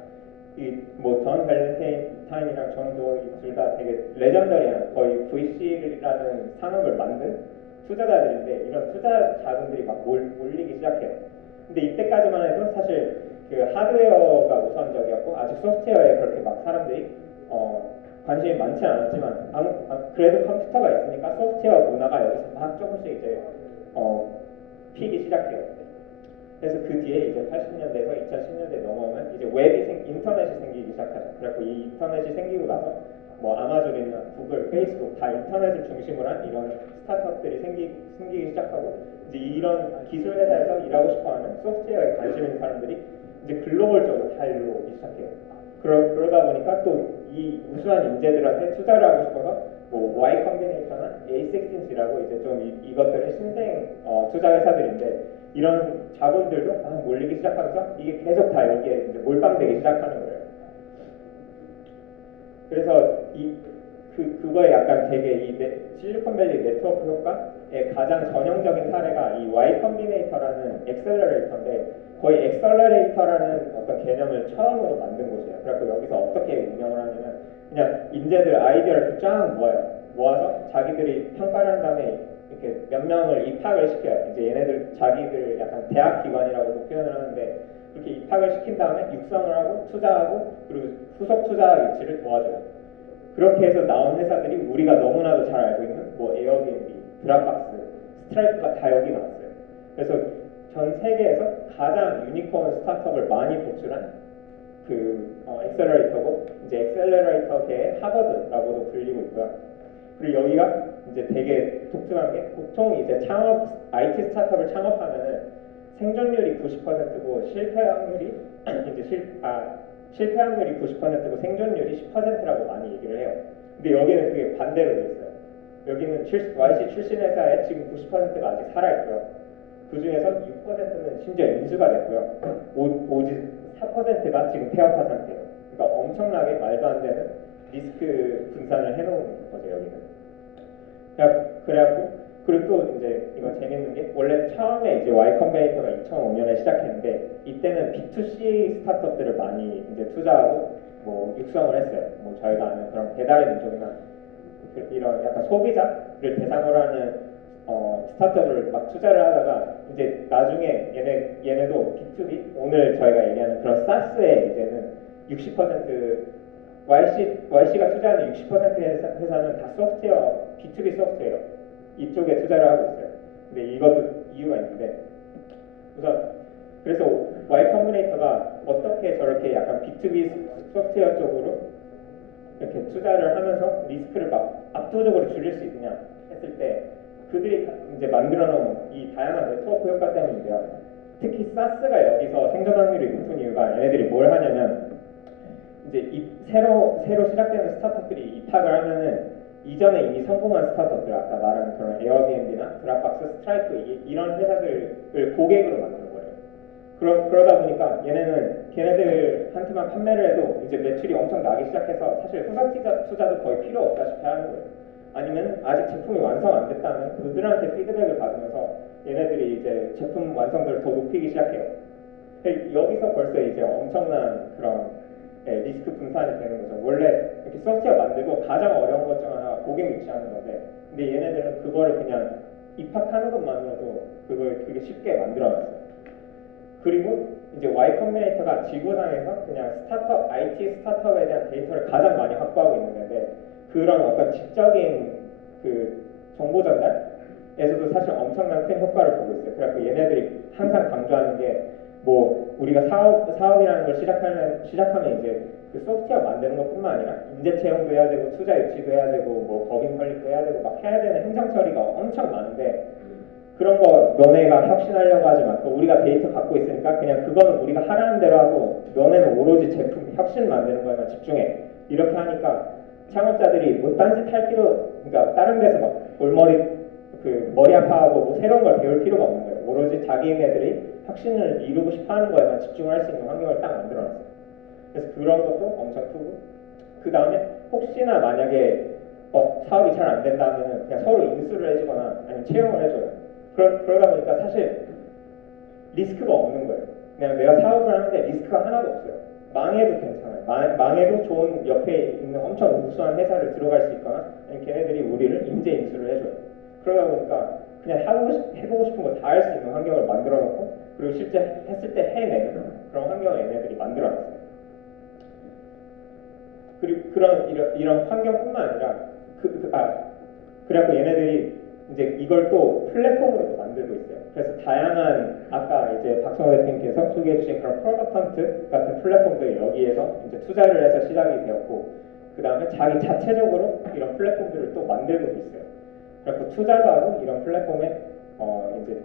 이 뭐 전 밸런타인이랑 정도 둘 다 되게 레전더리한 거의 VC라는 산업을 만든 투자자들인데 이런 투자 자금들이 막 몰리기 시작해요. 근데 이때까지만 해도 사실 그 하드웨어가 우선적이었고 아직 소프트웨어에 그렇게 막 사람들이 관심이 많지 않았지만 그래도 컴퓨터가 있으니까 소프트웨어 문화가 여기서 막 조금씩 이제 피기 시작해요. 그래서 그 뒤에 이제 80년대에서 2010년대 넘어오면 이제 인터넷이 생기기 시작하죠. 그래서 이 인터넷이 생기고 나서 뭐 아마존이나 구글, 페이스북 다 인터넷을 중심으로 한 이런 스타트업들이 생기기 시작하고 이제 이런 기술 회사에서 일하고 싶어하는 소프트웨어에 관심 있는 사람들이 이제 글로벌적으로 다 일로 오기 시작해요. 그러다 보니까 또 이 우수한 인재들한테 투자를 하고 싶어서 뭐 Y 컴비네이터나 A16G라고 이제 좀 이것들은 신생 투자 회사들인데 이런 자본들도 막 몰리기 시작하면서 이게 계속 다 여기에 이제 몰빵되기 시작하는 거예요. 그래서 그거에 약간 되게 실리콘밸리 네트워크 효과의 가장 전형적인 사례가 이 Y 컴비네이터라는 엑셀러레이터인데 거의 엑셀러레이터라는 어떤 개념을 처음으로 만든 곳이에요. 그래서 여기서 어떻게 운영을 하냐면 그냥 인재들 아이디어를 이렇게 쫙 모아요. 모아서 자기들이 평가를 한 다음에 이렇게 몇 명을 입학을 시켜요. 이제 얘네들 자기들 약간 대학 기관이라고도 표현을 하는데 그렇게 입학을 시킨 다음에 육성을 하고 투자하고 그리고 후속 투자 유치를 도와줘요. 그렇게 해서 나온 회사들이 우리가 너무나도 잘 알고 있는 뭐 에어비앤비, 드랍박스, 스트라이크가 다 여기 나왔어요. 그래서 전 세계에서 가장 유니콘 스타트업을 많이 배출한 엑셀러레이터고 이제 엑셀러레이터계의 하버드라고도 불리고 있고요. 그리고 여기가 이제 되게 독특한 게 보통 이제 IT 스타트업을 창업하면은 생존율이 90%고 실패 확률이 실패 확률이 90%고 생존율이 10%라고 많이 얘기를 해요. 근데 여기는 그게 반대로 돼 있어요. 여기는 YC 출신 회사에 지금 90%가 아직 살아 있고요. 그 중에서 6%는 심지어 인수가 됐고요. 오직 4%가 지금 폐업한 상태예요. 그러니까 엄청나게 말도 안 되는 리스크 분산을 해놓은 거죠 여기는. 그래갖고 그리고 또 이제 이거 재밌는 게 원래 처음에 이제 Y 컴비네이터가 2005년에 시작했는데 이때는 B2C 스타트업들을 많이 이제 투자하고 뭐 육성을 했어요. 뭐 저희가 아는 그런 배달의 민족이나 이런 약간 소비자를 대상으로 하는 스타트업을 막 투자를 하다가 이제 나중에 얘네도 B2B 오늘 저희가 얘기하는 그런 SaaS에 이제는 60% YC가 투자하는 60%의 회사는 다 소프트웨어, B2B 소프트웨어 이쪽에 투자를 하고 있어요. 근데 이것도 이유가 있는데 우선 그래서 Y 컴비네이터가 어떻게 저렇게 약간 B2B 소프트웨어 쪽으로 이렇게 투자를 하면서 리스크를 막 압도적으로 줄일 수 있느냐 했을 때 그들이 이제 만들어 놓은 이 다양한 네트워크 효과 때문인데요. 특히 SaaS가 여기서 생존 확률이 높은 이유가 얘네들이 뭘 하냐면 이제 새로 시작되는 스타트업들이 입학을 하면은 이전에 이미 성공한 스타트업들 아까 말한 그런 에어비앤비나 드랍박스, 스트라이크 이런 회사들을 고객으로 만드는 거예요. 그러다 보니까 걔네들한테만 판매를 해도 이제 매출이 엄청 나기 시작해서 사실 후속 투자도 거의 필요 없다시피 하는 거예요. 아니면 아직 제품이 완성 안 됐다면 그들한테 피드백을 받으면서 얘네들이 이제 제품 완성도를 더 높이기 시작해요. 여기서 벌써 이제 엄청난 그런 리스크 분산이 되는 거죠. 원래 이렇게 소프트웨어 만들고 가장 어려운 것 중 하나가 고객 유치하는 건데, 근데 얘네들은 그거를 그냥 입학하는 것만으로도 그게 쉽게 만들어놨어요. 그리고 이제 Y 컴비네이터가 지구상에서 그냥 IT 스타트업에 대한 데이터를 가장 많이 확보하고 있는 건데 그런 어떤 지적인 그 정보 전달에서도 사실 엄청난 큰 효과를 보고 있어요. 그래서 얘네들이 항상 강조하는 게 뭐 우리가 사업이라는 걸 시작하면 이제 그 소프트웨어 만드는 것뿐만 아니라 인재 채용도 해야 되고 투자 유치도 해야 되고 뭐 법인 설립도 해야 되고 막 해야 되는 행정 처리가 엄청 많은데 그런 거 너네가 혁신하려고 하지 마. 우리가 데이터 갖고 있으니까 그냥 그거는 우리가 하라는 대로 하고 너네는 오로지 제품 혁신 만드는 거에만 집중해. 이렇게 하니까 창업자들이 뭐 딴짓 할 그러니까 다른 데서 막 머리 아파하고 뭐 새로운 걸 배울 필요가 없는 거예요. 오로지 자기네들이 혁신을 이루고 싶어하는 거에만 집중을 할 수 있는 환경을 딱 만들어놨어요. 그래서 그런 것도 엄청 크고 그 다음에 혹시나 만약에 사업이 잘 안 된다면은 그냥 서로 인수를 해주거나 아니면 채용을 해줘요. 그러다 보니까 사실 리스크가 없는 거예요. 그냥 내가 사업을 하는데 리스크가 하나도 없어요. 망해도 괜찮아요. 망해도 좋은 옆에 있는 엄청 우수한 회사를 들어갈 수 있거나 아니면 걔네들이 우리를 인재 인수를 해줘요. 그러다 보니까 그냥 해보고 싶은 거 다 할 수 있는 환경을 만들어 놓고 그리고 실제 했을 때 해내는 그런 환경을 얘네들이 만들어 놨어요. 그리고 이런 환경뿐만 아니라 그래갖고 얘네들이 이제 이걸 또 플랫폼으로도 만들고 있어요. 그래서 다양한 아까 이제 박성호 대표님께서 소개해주신 그런 프로덕트 헌트 같은 플랫폼들 여기에서 이제 투자를 해서 시작이 되었고 그 다음에 자기 자체적으로 이런 플랫폼들을 또 만들고 있어요. 그래서 투자도 하고 이런 플랫폼에 이제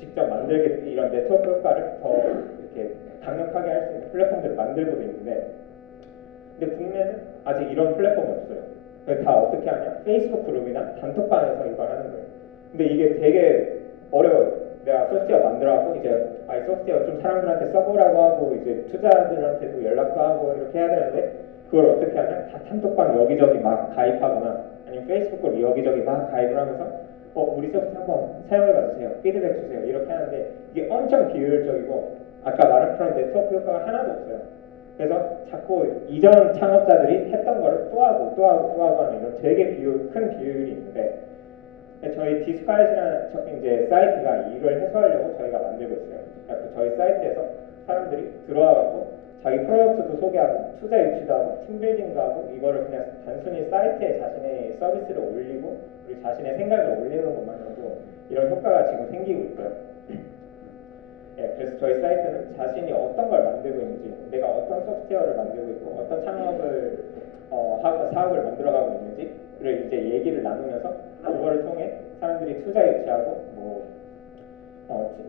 직접 만들게 이런 네트워크 효과를 더 이렇게 강력하게 할 수 있는 플랫폼들을 만들고도 있는데 근데 국내는 아직 이런 플랫폼이 없어요. 다 어떻게 하냐? 페이스북 그룹이나 단톡방에서 이걸 하는 거예요. 근데 이게 되게 어려워요. 내가 소프트웨어 만들어갖고 이제 이 소프트웨어 좀 사람들한테 써보라고 하고 이제 투자자들한테도 연락도 하고 이렇게 해야 되는데 그걸 어떻게 하냐? 다 단톡방 여기저기 막 가입하거나 아니면 페이스북 그룹 여기저기 막 가입을 하면서 우리 소프트 한번 사용해봐 주세요. 피드백 주세요. 이렇게 하는데 이게 엄청 비효율적이고 아까 말한 그런 네트워크 효과가 하나도 없어요. 그래서 자꾸 이전 창업자들이 했던 거를 또 하고 하는 이런 되게 큰 비율이 있는데 저희 디스콰이트라는 이제 사이트가 이걸 해소하려고 저희가 만들고 있어요. 그래서 저희 사이트에서 사람들이 들어와갖고 자기 프로덕트도 소개하고 투자 유치도 하고 팀빌딩도 하고 이거를 그냥 단순히 사이트에 자신의 서비스를 올리고 그리고 자신의 생각을 올리는 것만으로도 이런 효과가 지금 생기고 있고요. 그래서 저희 사이트는 자신이 어떤 걸 만들고 있는지 내가 어떤 소프트웨어를 만들고 있고 어떤 창업을 사업을 만들어가고 있는지를 이제 얘기를 나누면서 그거를 통해 사람들이 투자 유치하고 뭐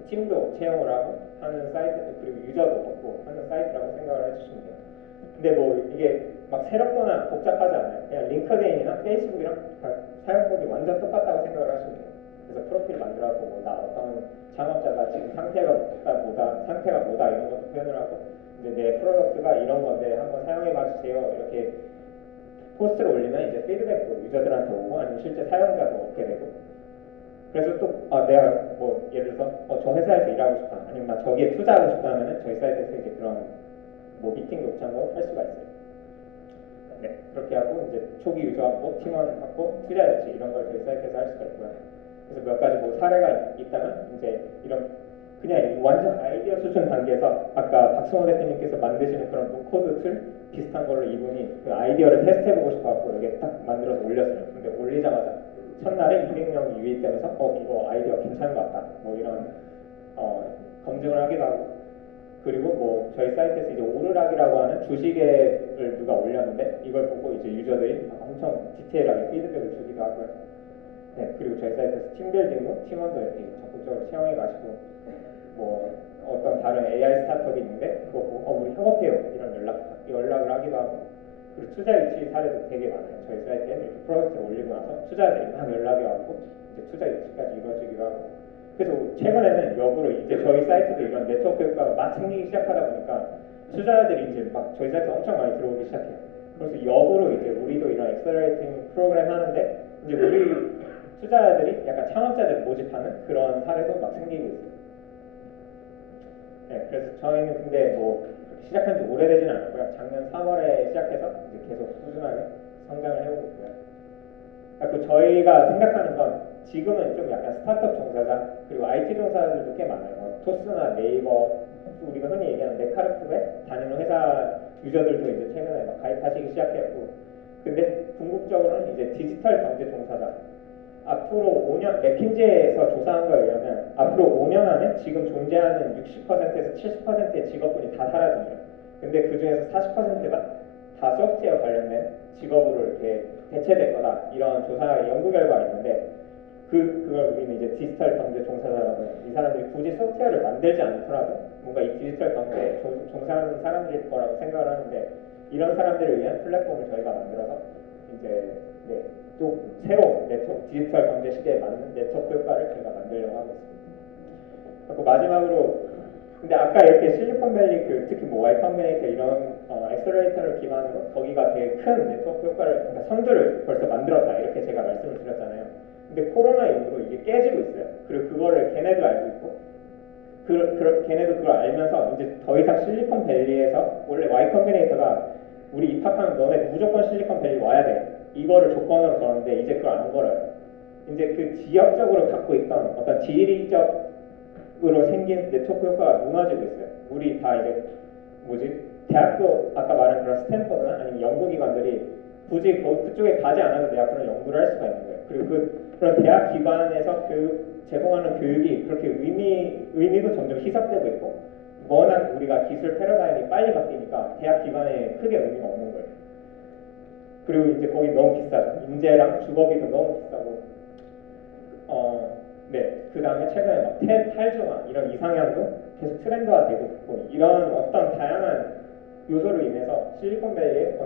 팀도 채용을 하고 하는 사이트, 그리고 유저도 얻고 하는 사이트라고 생각을 해주시면 돼요. 근데 뭐 이게 막 새롭거나 복잡하지 않아요. 그냥 링크드인이나 페이스북이랑 다 사용법이 완전 똑같다고 생각을 하시면 돼요. 그래서 프로필 만들어갖고 뭐 나 어떤 창업자가 지금 상태가 뭐다 이런 것도 표현을 하고, 이제 내 프로덕트가 이런 건데 한번 사용해봐 주세요 이렇게 포스트를 올리면 이제 피드백도 유저들한테 오고 아니면 실제 사용자도 얻게 되고, 그래서 또 내가 뭐 예를 들어서 저 회사에서 일하고 싶다 아니면 나 저기에 투자하고 싶다 하면은 저희 사이트에서 이제 그런 뭐 미팅 요청도 할 수가 있어요. 네, 그렇게 하고 이제 초기 유저 확보, 팀원 확보, 투자 유치 이런 걸 저희 사이트에서 할 수가 있고요. 그래서 몇 가지 뭐 사례가 있다면 이제 이런 그냥 완전 아이디어 수준 단계에서 아까 박승호 대표님께서 만드시는 그런 노코드 툴 비슷한 걸로 이분이 그 아이디어를 테스트해보고 싶어갖고 여기에 딱 만들어서 올렸어요. 근데 올리자마자 첫날에 200명이 유입되면서 이거 아이디어 괜찮은 것 같다 뭐 이런 검증을 하기도 하고, 그리고 뭐 저희 사이트에서 이제 오르락이라고 하는 주식을 누가 올렸는데 이걸 보고 이제 유저들이 엄청 디테일하게 피드백을 주기도 하고요. 네, 그리고 저희 사이트에서 팀빌딩도 팀원도 이렇게 적극적으로 채용해 가시고, 뭐 어떤 다른 AI 스타트업이 있는데 그거 보고 우리 협업해요 이런 연락을 하기도 하고, 그리고 투자 유치 사례도 되게 많아요. 저희 사이트에 이렇게 프로젝트를 올리고 나서 투자자들이 막 연락이 왔고 이제 투자 유치까지 이루어지기도 하고. 그래서 최근에는 역으로 이제 저희 사이트도 이런 네트워크 효과가 막 생기기 시작하다 보니까 투자자들이 이제 막 저희 사이트 엄청 많이 들어오기 시작해요. 그래서 역으로 이제 우리도 이런 엑셀러레이팅 프로그램 하는데 이제 우리 투자자들이 약간 창업자들 모집하는 그런 사례도 막 생기고 있어요. 네, 그래서 저희는 근데 뭐 시작한 지 오래되진 않았고요. 작년 3월에 시작해서 이제 계속 꾸준하게 성장을 해오고 있고요. 그리고 저희가 생각하는 건 지금은 좀 약간 스타트업 종사자 그리고 IT 종사자들도 꽤 많아요. 뭐 토스나 네이버, 또 우리가 흔히 얘기하는 네카르프에 다니는 회사 유저들도 이제 최근에 막 가입하시기 시작했고, 근데 궁극적으로는 이제 디지털 경제 종사자, 앞으로 5년, 맥킨지에서 조사한 거에 의하면 앞으로 5년 안에 지금 존재하는 60%에서 70%의 직업군이 다 사라집니다. 근데 그 중에서 40%가 다 소프트웨어 관련된 직업으로 이렇게 대체될 거다, 이런 조사 연구 결과가 있는데 그걸 우리는 이제 디지털 경제 종사자라고 해요. 이 사람들이 굳이 소프트웨어를 만들지 않더라도 뭔가 이 디지털 경제에 종사하는 사람들일 거라고 생각을 하는데, 이런 사람들을 위한 플랫폼을 저희가 만들어서 이제 네, 또 새로운 네트워크, 디지털 경제 시대에 맞는 네트워크 효과를 저희가 만들려고 하고 있습니다. 그리고 마지막으로, 근데 아까 이렇게 실리콘밸리 특히 뭐 Y 컴비네이터 이런 엑셀러레이터를 기반으로 거기가 되게 큰 네트워크 효과를, 그러니까 선두를 벌써 만들었다 이렇게 제가 말씀을 드렸잖아요. 근데 코로나 이후로 이게 깨지고 있어요. 그리고 그거를 걔네도 알고 있고, 걔네도 그걸 알면서 이제 더 이상 실리콘밸리에서, 원래 Y 컴비네이터가 우리 입학하면 너네 무조건 실리콘밸리 와야 돼 이거를 조건으로 걸었는데 이제 그걸 안 걸어요. 이제 그 지역적으로 갖고 있던 어떤 지리적으로 생긴 네트워크 효과가 무너지고 있어요. 우리 다 이제 대학교 아까 말한 그런 스탠퍼드나 아니면 연구기관들이 굳이 그쪽에 가지 않아도 내 앞으로 연구를 할 수가 있는 거예요. 그리고 그런 대학 기관에서 제공하는 교육이 그렇게 의미도 점점 희석되고 있고, 워낙 우리가 기술 패러다임이 빨리 바뀌니까 대학 기관에 크게 의미가 없는 거예요. 그리고 이제 거기 너무 비싸죠. 인재랑 주거비도 너무 비싸고, 네, 그 다음에 최근에 막 탈중화 이런 이상향도 계속 트렌드화 되고 있고, 이런 어떤 다양한 요소로 인해서 실리콘밸리의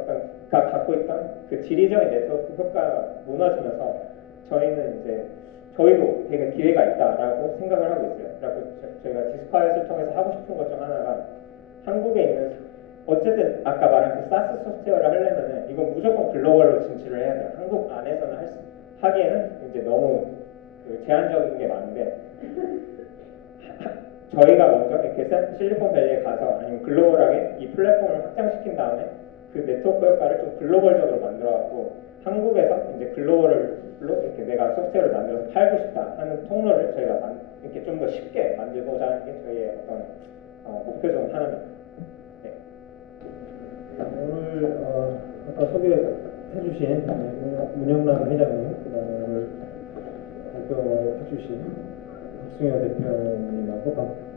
갖고 있던 그 지리적인 네트워크 효과가 무너지면서 저희도 되게 기회가 있다라고 생각을 하고 있어요. 그래서 저희가 디스콰이엇을 통해서 하고 싶은 것 중 하나가, 한국에 있는, 어쨌든 아까 말한 그 사스 소프트웨어를 하려면은 이건 무조건 글로벌로 진출을 해야 돼요. 한국 안에서는 하기에는 이제 너무 제한적인 게 많은데, 저희가 먼저 이렇게 실리콘밸리에 가서 아니면 글로벌하게 이 플랫폼을 확장시킨 다음에 그 네트워크 효과를 좀 글로벌적으로 만들어갖고 한국에서 이제 글로벌로 이렇게 내가 소프트웨어를 만들어서 팔고 싶다 하는 통로를 저희가 이렇게 좀 더 쉽게 만들고자 하는 게 저희의 어떤 목표 중 하나입니다. 네. 오늘 아까 소개해주신 문영남 회장님, 그다음에 오늘 발표해주신 박승효 대표님하고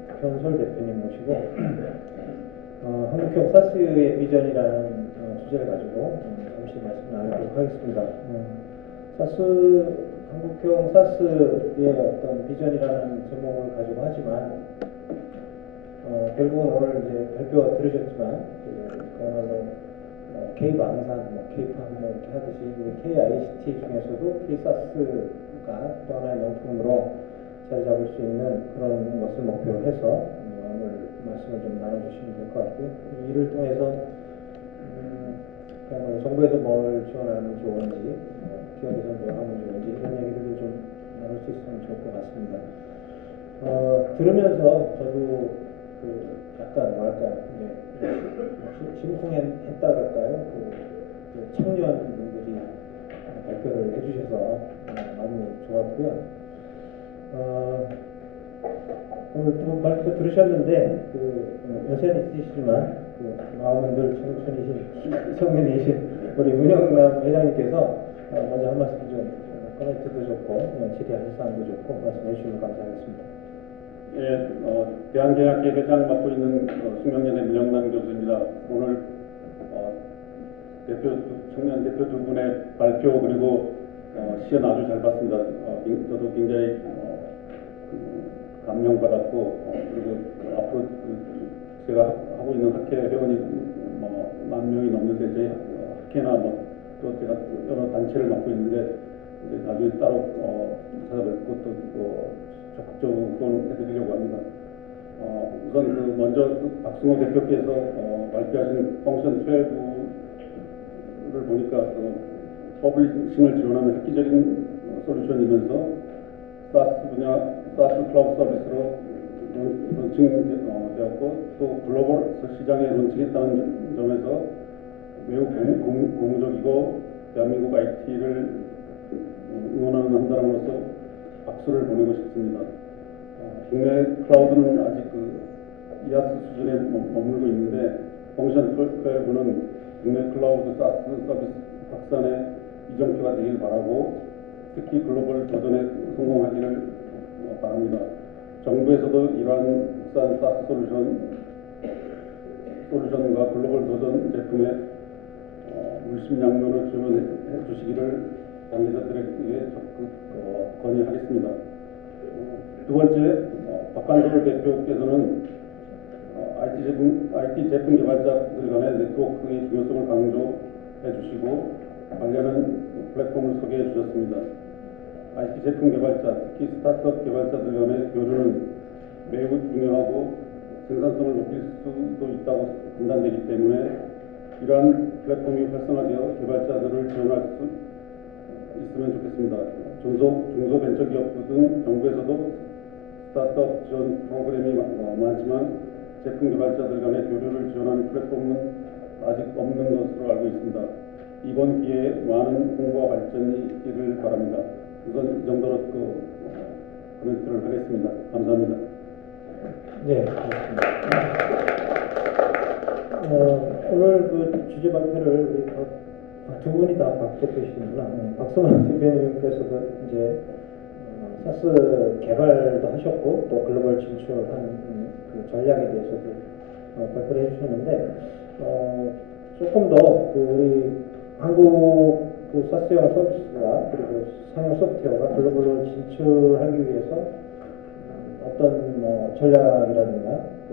박현솔 대표님 모시고 한국형 사스의 비전이라는 주제를 가지고 잠시 나누도록 하겠습니다. 사스 한국형 사스의 어떤 비전이라는 제목을 가지고 하지만 결국은 오늘 이제 발표 들으셨지만 그야말로 K방산, K팜 이렇게 하듯이 우리 KICT 중에서도 K사스가 또 하나의 명품으로 자리 잡을 수 있는 그런 것을 목표로 해서 오늘 말씀을 좀 나눠주시면 될 것 같고요. 이 일을 통해서 그야말로 정부에서 뭘 지원하면 좋은지, 기업에서 뭘 하면 좋은지 이런 얘기들도 좀 나눌 수 있으면 좋을 것 같습니다. 들으면서 저도 약간 뭐랄까요, 심쿵했다 그럴까요? 그 청년분들이 발표를 해주셔서 너무 좋았고요. 오늘 두 발표 들으셨는데 연세는 있으시지만 마음은 늘 청춘이신 청년이신 우리 문영남 회장님께서 먼저 한 말씀 좀 코멘트도 좋고 질의하실 사항도 좋고 말씀해 주시면 감사하겠습니다. 예, 대한계약계 회장 맡고 있는 숙명여대 문영남 교수입니다. 오늘 청년 대표 두 분의 발표 그리고 시연 아주 잘 봤습니다. 저도 굉장히 감명받았고 그리고 앞으로 제가 하고 있는 학회 회원이 10,000명이 넘는데 저희 학회나 또 제가 여러 단체를 맡고 있는데 이제 나중에 따로 찾아뵙고 또 적극적으로 후원해드리려고 합니다. 우선 먼저 박승호 대표께서 발표하신 펑션 12를 보니까 퍼블리싱을 지원하는 획기적인 솔루션이면서 사스 클라우드 서비스로 론칭되었고 또 글로벌 시장에 론칭했다는 점에서 매우 고무적이고 대한민국 IT를 응원하는 한 사람으로서 박수를 보내고 싶습니다. 국내 클라우드는 아직 이하스 수준에 머물고 있는데 펑션 12는 국내 클라우드 사스 서비스 확산의 이정표가 되길 바라고 특히 글로벌 도전에 성공하기를 바랍니다. 정부에서도 이러한 국산 사스 솔루션과 글로벌 도전 제품에 물심양면을 지원해 주시기를 관계자들에게 적극 건의하겠습니다. 두 번째, 박한솔 대표께서는 IT 제품 개발자들 간의 네트워크의 중요성을 강조해 주시고 관련한 플랫폼을 소개해 주셨습니다. IT 제품 개발자, 특히 스타트업 개발자들 간의 교류는 매우 중요하고 생산성을 높일 수도 있다고 판단되기 때문에 이러한 플랫폼이 활성화되어 개발자들을 지원할 수 있으면 좋겠습니다. 중소벤처기업 등 정부에서도 스타트업 지원 프로그램이 많지만 제품 개발자들 간의 교류를 지원하는 플랫폼은 아직 없는 것으로 알고 있습니다. 이번 기회에 많은 홍보와 발전이 있기를 바랍니다. 우선 이 정도로 코멘트를 하겠습니다. 감사합니다. 네, 고맙습니다. 오늘 주제 발표를 우리 두 분이 다 박 대표시는구나. 박성환 대표님께서도 이제 사스 개발도 하셨고 또 글로벌 진출한 전략에 대해서도 발표를 해주셨는데 조금 더 우리 한국 사스형 서비스가 그리고 상용 소프트웨어가 글로벌로 진출하기 위해서 어떤 전략이라든가 또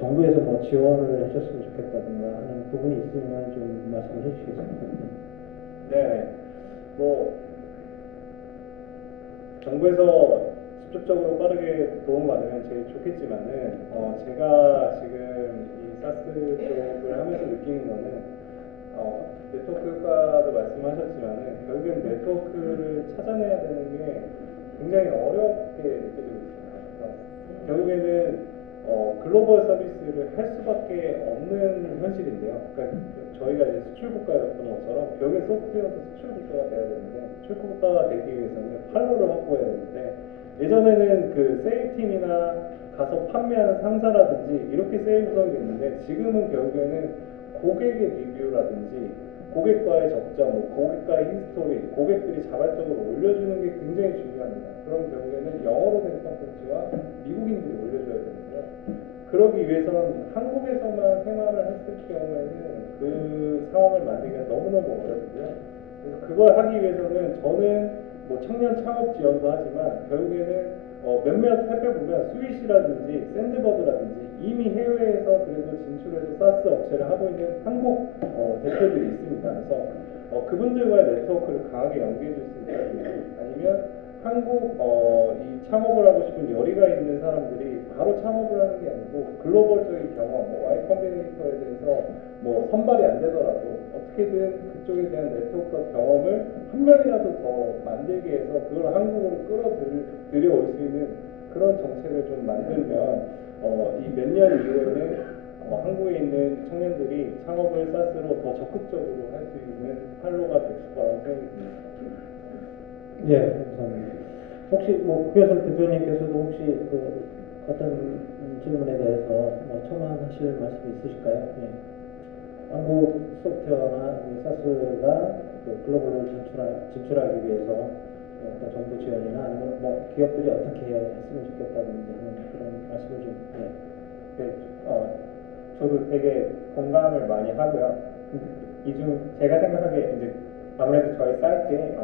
정부에서 지원을 해줬으면 좋겠다든가 하는 부분이 있으면 좀 말씀해 주시겠습니까? 네, 정부에서 직접적으로 빠르게 도움을 받으면 제일 좋겠지만은 제가 지금 이 사스 쪽을 하면서 느끼는 거는 네트워크 효과도 말씀하셨지만은 결국엔 네트워크를 찾아내야 되는 게 굉장히 어렵게 느껴지고 있습니다. 그래서 결국에는 글로벌 서비스를 할 수밖에 없는 현실인데요. 그러니까 저희가 이제 수출 국가였던 것처럼 결국엔 소프트웨어도 수출 국가가 돼야 되는데 수출 국가가 되기 위해서는 판로를 확보해야 되는데 예전에는 그 세일팀이나 가서 판매하는 상사라든지 이렇게 세일 구성이 됐는데 지금은 결국에는 고객의 리뷰라든지 고객과의 접점, 고객과의 히스토리, 고객들이 자발적으로 올려주는 게 굉장히 중요합니다. 그럼 결국에는 영어로 된 콘텐츠와 미국인들이 올려줘야 되는데요. 그러기 위해서는 한국에서만 생활을 했을 경우에는 그 상황을 만들기가 너무너무 어렵고요. 그래서 그걸 하기 위해서는 저는 뭐 청년 창업 지원도 하지만 결국에는 몇몇 살펴보면 스윗이라든지 샌드버드라든지 이미 해외에서 그래도 진출해서 사스 업체를 하고 있는 한국 대표들이 있습니다. 그래서 그분들과의 네트워크를 강하게 연계해 줄 수 있다든지 아니면 한국 이 창업을 하고 싶은 열의가 있는 사람들이 바로 창업을 하는 게 아니고 글로벌적인 경험, 뭐 Y 컴비네이터에 대해서 뭐 선발이 안 되더라도 어떻게든 그쪽에 대한 네트워크와 경험을 한 명이라도 더 만들기 위해서 그걸 한국으로 끌어들여올 수 있는 그런 정책을 좀 만들면 이 몇 년 이후에는 한국에 있는 청년들이 창업을 사스로 더 적극적으로 할 수 있는 활로가 될 거라고 생각이 듭니다. 예, 감사합니다. 혹시 뭐 구혜선 대표님께서도 혹시 그 어떤 질문에 대해서 뭐 첨언하실 말씀 있으실까요? 예. 한국 소프트웨어나 사스가 그 글로벌로 진출하기 위해서 어떤 정부 지원이나 아니면 뭐 기업들이 어떻게 했으면 좋겠다든지 하는 그런 말씀을 좀 네, 저도 되게 공감을 많이 하고요. 이중 제가 생각하기에 이제 아무래도 저희 사이트에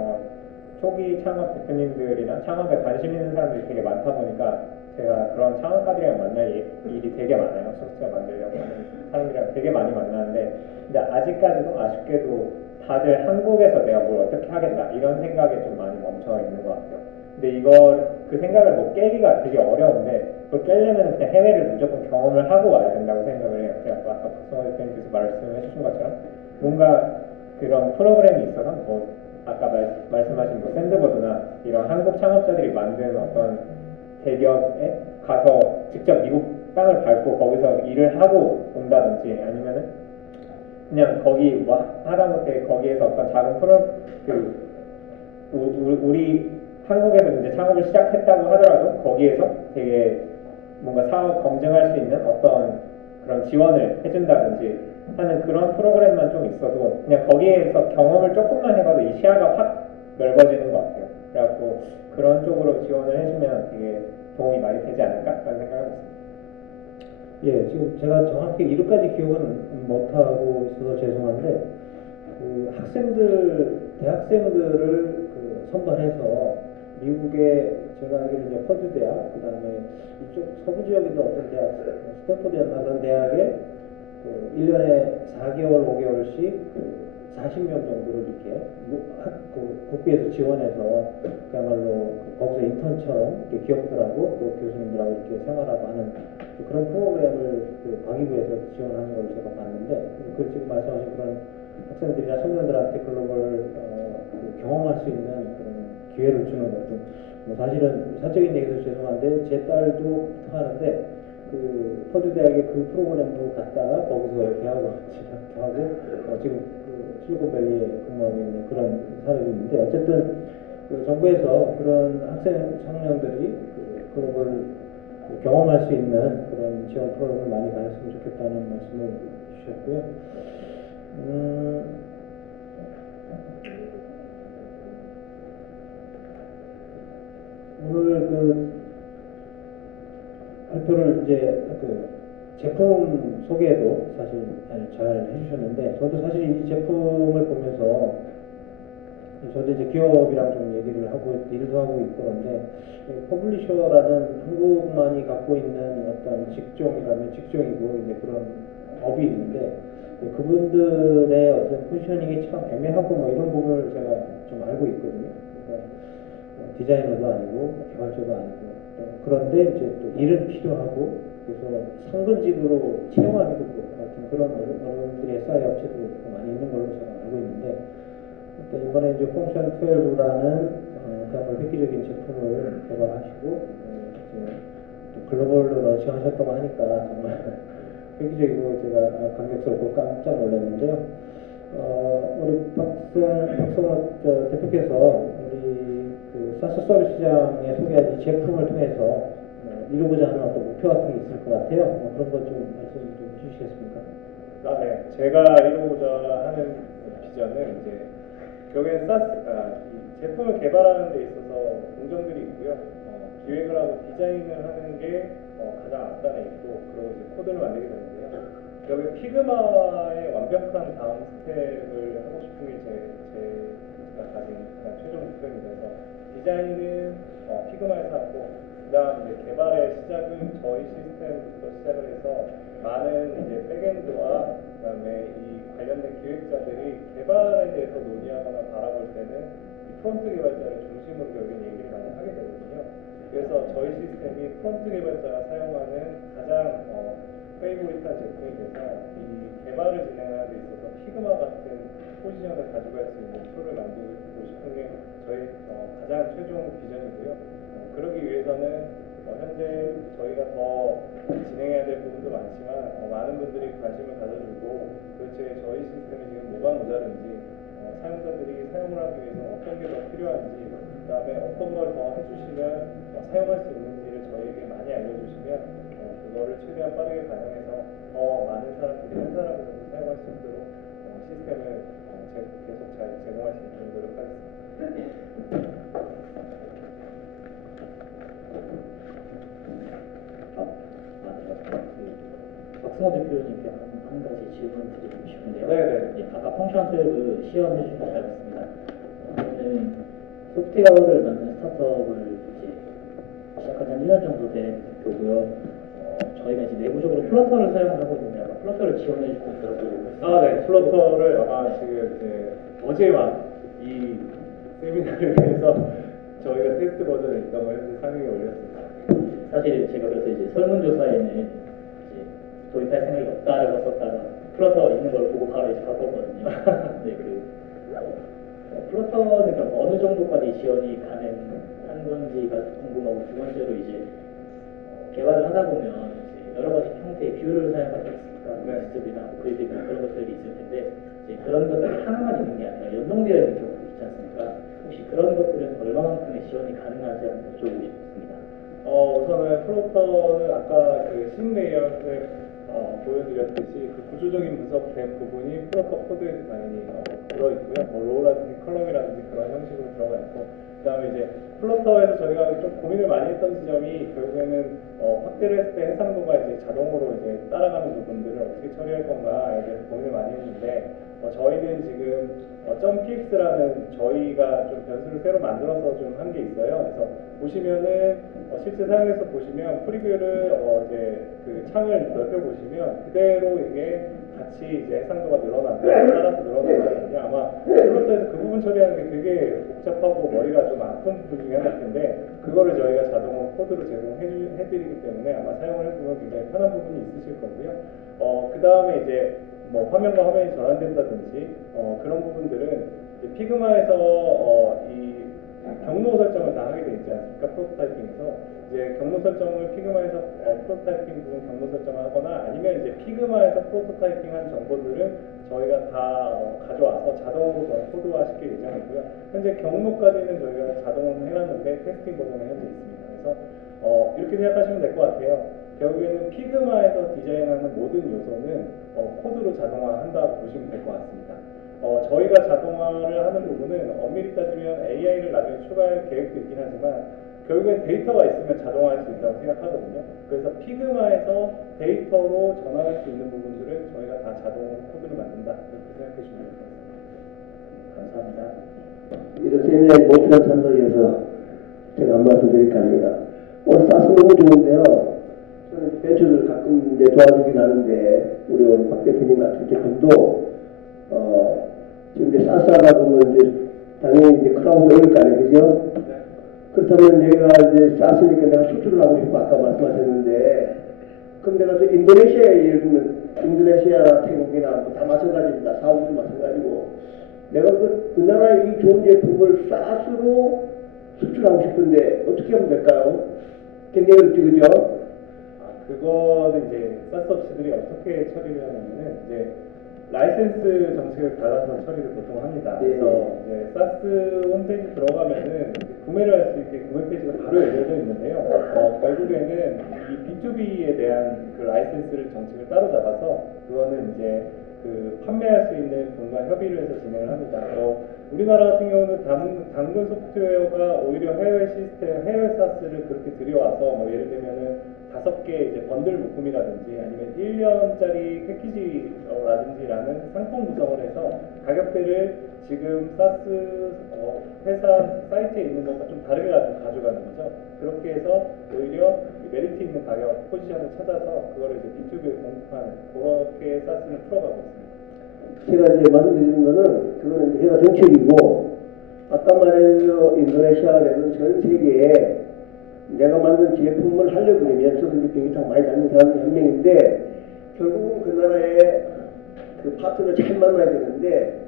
초기 창업 대표님들이나 창업에 관심 있는 사람들이 되게 많다 보니까 제가 그런 창업가들이랑 만날 일이 되게 많아요. 소프트웨어 만들려고 하는 사람들이랑 되게 많이 만나는데 근데 아직까지도 아쉽게도 다들 한국에서 내가 뭘 어떻게 하겠다 이런 생각에 좀 많이 멈춰 있는 것 같아요. 근데 그 생각을 뭐 깨기가 되게 어려운데 그걸 깨려면 그냥 해외를 무조건 경험을 하고 와야 된다고 생각을 해요. 제가 또 아까 박성호 대표님께서 말씀해 주신 것처럼 뭔가 그런 프로그램이 있어서 뭐 아까 말씀하신 뭐 샌드버드나 이런 한국 창업자들이 만든 어떤 대기업에 가서 직접 미국 땅을 밟고 거기서 일을 하고 온다든지 아니면은 그냥 거기 뭐 하다못해 거기에서 어떤 작은 우리 한국에서 이제 창업을 시작했다고 하더라도 거기에서 되게 뭔가 사업 검증할 수 있는 어떤 그런 지원을 해준다든지 하는 그런 프로그램만 좀 있어도 그냥 거기에서 경험을 조금만 해봐도 이 시야가 확 넓어지는 것 같아요. 그래갖고 그런 쪽으로 지원을 해주면 되게 도움이 많이 되지 않을까라는 생각을 하고 있습니다. 예, 지금 제가 정확히 이름까지 기억은 못하고 있어서 죄송한데 그 대학생들을 그 선발해서 미국의 제가 알기로는 이제 퍼듀 대학, 그다음에 이쪽 서부 지역에 있는 어떤 대학, 스탠포드였나 그런 대학에 그 1년에 4개월, 5개월씩 그 40명 정도를 이렇게 국비에서 지원해서 그야말로 거기서 인턴처럼 이렇게 기업들하고 또 교수님들하고 이렇게 생활하고 하는 그런 프로그램을 그 과기부에서 지원하는 걸 제가 봤는데 그 지금 말씀하신 그런 학생들이나 청년들한테 글로벌 경험할 수 있는 그런 기회를 주는 것도 뭐 사실은 사적인 얘기해서 죄송한데 제 딸도 하는데 그 퍼듀 대학의 그 프로그램으로 갔다가 거기서 대학원 진학하고 지금 그 실리콘밸리에 근무하고 있는 그런 사람이 있는데 어쨌든 그 정부에서 그런 학생 청년들이 그 글로벌 경험할 수 있는 그런 지원 프로그램을 많이 가졌으면 좋겠다는 말씀을 주셨고요. 오늘 그 발표를 이제 그 제품 소개도 사실 잘 해주셨는데 저도 사실 이 제품을 보면서 저도 이제 기업이랑 좀 얘기를 하고 일도 하고 있고 그런데 퍼블리셔라는 한국만이 갖고 있는 어떤 직종이라면 직종이고 이제 그런 업이 있는데 그분들의 어떤 포지셔닝이 참 애매하고 뭐 이런 부분을 제가 좀 알고 있거든요. 그러니까 디자이너도 아니고 개발자도 아니고 그런데 이제 또 일은 필요하고 그래서 상근직으로 채용하기도 같은 그런 어려움들이 SI 업체들이 많이 있는 걸로 제가 알고 있는데 이번에 이제 펑션 12라는 그야말로 획기적인 제품을 개발하시고 또 글로벌로 런칭하셨다고 하니까 정말 획기적이고 제가 감격스럽고 깜짝 놀랐는데요. 우리 박성호 대표께서 우리 그 사스 서비스 시장에 소개한 이 제품을 통해서 이루고자 하는 어떤 목표 같은 게 있을 것 같아요. 그런 것 좀 말씀 좀 해주시겠습니까? 네, 제가 이루고자 하는 비전은 이제 결국엔 이 제품을 개발하는 데 있어서 공정들이 있고요. 기획을 하고 디자인을 하는 게 가장 앞단에 있고 그리고 이제 코드를 만들게 되는데요. 여기 피그마의 완벽한 다음 스텝을 하고 싶은 게 제가 가진 가장 최종 목표입니다. 그래서 디자인은 피그마에서 하고, 그다음 이제 개발의 시작은 저희 시스템부터 시작을 해서 많은 이제 백엔드와 그다음에 이 관련된 기획자들이 개발에 대해서 논의하거나 바라볼 때는 이 프론트 개발자를 중심으로 결국엔 얘기를 많이 하게 되거든요. 그래서 저희 시스템이 프론트 개발자가 사용하는 가장 페이보릿한 제품이 돼서 이 개발을 진행하는 데 있어서 피그마 같은 포지션을 가져갈 수 있는 툴을 만들고 싶은 게 저희 가장 최종 비전이고요. 그러기 위해서는 현재 저희가 더 진행해야 될 부분도 많지만 많은 분들이 관심을 가져주고 도대체 저희 시스템이 지금 뭐가 모자른지, 사용자들이 사용을 하기 위해서는 어떤 게 더 필요한지, 그 다음에 어떤 걸 더 해주시면 사용할 수 있는지를 저희에게 많이 알려주시면 그거를 최대한 빠르게 반영해서 더 많은 사람들이 한 사람이라도 사용할 수 있도록 시스템을 계속 잘 제공할 수 있도록 노력하겠습니다. 박승호 대표님께 한 가지 질문 드리고 싶은데요. 네네. 예, 아까 펑션 12 시연해 주셔서 잘 봤습니다. 저는 소프트웨어를 만드는 스타트업을 이제 시작한 지 한 1년 정도 된 대표고요. 저희가 이제 내부적으로 플러터를 사용을 하고 있는데 아까 플러터를 지원해 주셨더라고요. 네. 플러터를 아마 지금 이제 어제와 이 세미나를 위해서 저희가 테스트 버전을 있다고 현재 상용에 올렸습니다. 사실 제가 그래서 이제 설문조사에는 이제 도입할 생각이 없다라고 썼다가 플러터 있는 걸 보고 바로 이제 바꿨거든요. 근데 플러터는 그럼 어느 정도까지 지원이 가능한 건지가 궁금하고, 두 번째로 이제 개발을 하다 보면 이제 여러 가지 형태의 뷰를 사용하지 않습니까? 네. 디스플이나 그래픽이나 그런 것들이 있을 텐데 이제 그런 것들이 하나만 있는 게 아니라 연동되어 있는 경우도 있지 않습니까? 혹시 그런 것들은 얼마만큼의 지원이 가능한지 한번 여쭤보고 싶습니다. 우선은 플로터는 아까 그 신레이어에 보여드렸듯이 그 구조적인 분석된 부분이 플로터 코드에도 당연히 들어있고요. 로우라든지 컬럼이라든지 그런 형식으로 들어가 있고, 그 다음에 이제 플로터에서 저희가 좀 고민을 많이 했던 지점이 결국에는 확대를 했을 때 해상도가 이제 자동으로 이제 따라가는 부분들을 어떻게 처리할 건가에 대해서 고민을 많이 했는데, 저희는 지금 점PX라는 저희가 좀 변수를 새로 만들어서 좀 한 게 있어요. 그래서 보시면은 실제 사용해서 보시면 프리뷰를 이제 그 창을 넓혀 보시면 그대로 이게 같이 이제 해상도가 늘어나고 따라서 늘어나거든요. 아마 플로터에서 그 부분 처리하는 게 되게 복잡하고 머리가 좀 아픈 부분 중에 하나일 텐데, 그거를 저희가 자동으로 코드로 제공해드리기 때문에 아마 사용을 해보면 굉장히 편한 부분이 있으실 거고요. 그 다음에 이제 뭐 화면과 화면이 전환된다든지 그런 부분들은 이제 피그마에서 이 경로 설정을 다 하게 돼 있지 않습니까? 프로토타이핑에서 이제 경로 설정을 피그마에서 프로토타이핑 부분 경로 설정을 하거나, 아니면 이제 피그마에서 프로토타이핑한 정보들은 저희가 다 가져와서 자동으로 코드화 시킬 예정이고요. 현재 경로까지는 저희가 자동으로 해놨는데 테스팅 버전에 현재 있습니다. 그래서 이렇게 생각하시면 될 것 같아요. 결국에는 피그마에서 디자인하는 모든 요소는 코드로 자동화한다고 보시면 될 것 같습니다. 저희가 자동화를 하는 부분은 엄밀히 따지면 AI를 나중에 추가할 계획도 있긴 하지만 결국엔 데이터가 있으면 자동화할 수 있다고 생각하거든요. 그래서 피그마에서 데이터로 전환할 수 있는 부분들은 저희가 다 자동으로 코드를 만든다, 이렇게 생각해 주시면 될 것 같습니다. 감사합니다. 이런 세미나에 목표한 참석해서 제가 한 말씀 드릴까 합니다. 오늘 사스 너무 좋은데요. 저는 벤처들 가끔 이제 도와주긴 하는데, 우리 오늘 박 대표님 같은 제품도 지금 이제 사스 하다 보면 이제 당연히 이제 크라우드 올릴 거 아니에요, 그죠? 그렇다면 내가 이제 사스니까 내가 수출을 하고 싶어 아까 말씀하셨는데, 그럼 내가 저 인도네시아에 예를 들면 인도네시아나 태국이나 뭐 다 마찬가지입니다. 사우디도 마찬가지고, 내가 그 나라의 이 좋은 제품을 사스로 수출하고 싶은데 어떻게 하면 될까요? 굉장히 어렵지, 그죠? 그거는 이제 사스 업체들이 어떻게 처리를 하냐면은 이제 라이센스 정책을 따라서 처리를 보통 합니다. 예. 그래서 이제 사스 홈페이지 들어가면은 구매를 할 수 있게 구매 페이지가 바로 열려져 있는데요. 결국에는 이 B2B에 대한 그 라이센스를 정책을 따로 잡아서 그거는 이제 그 판매할 수 있는 분과 협의를 해서 진행을 합니다. 우리나라 같은 경우는 당근 소프트웨어가 오히려 해외 시스템, 해외 사스를 그렇게 들여와서 뭐 예를 들면은 5개 이제 번들 묶음이라든지 아니면 1년짜리 패키지라든지라는 상품 구성을 해서 가격대를 지금 사스 회사 사이트에 있는 것과 좀 다르게 가져가는 거죠. 그렇게 해서 오히려 메리트 있는 가격 포지션을 찾아서 그거를 이제 B2B에 공급하는 그렇게 사스를 풀어가고 있습니다. 제가 이제 말씀드리는 거는 그거는 이제 회사 정책이고 아까 말한 인도네시아라든 전 세계에 내가 만든 제품을 하려고 그러면 저도 이제 비행기타고 많이 다니는 사람 한 명인데 결국은 그 나라의 그 파트너를 잘 만나야 되는데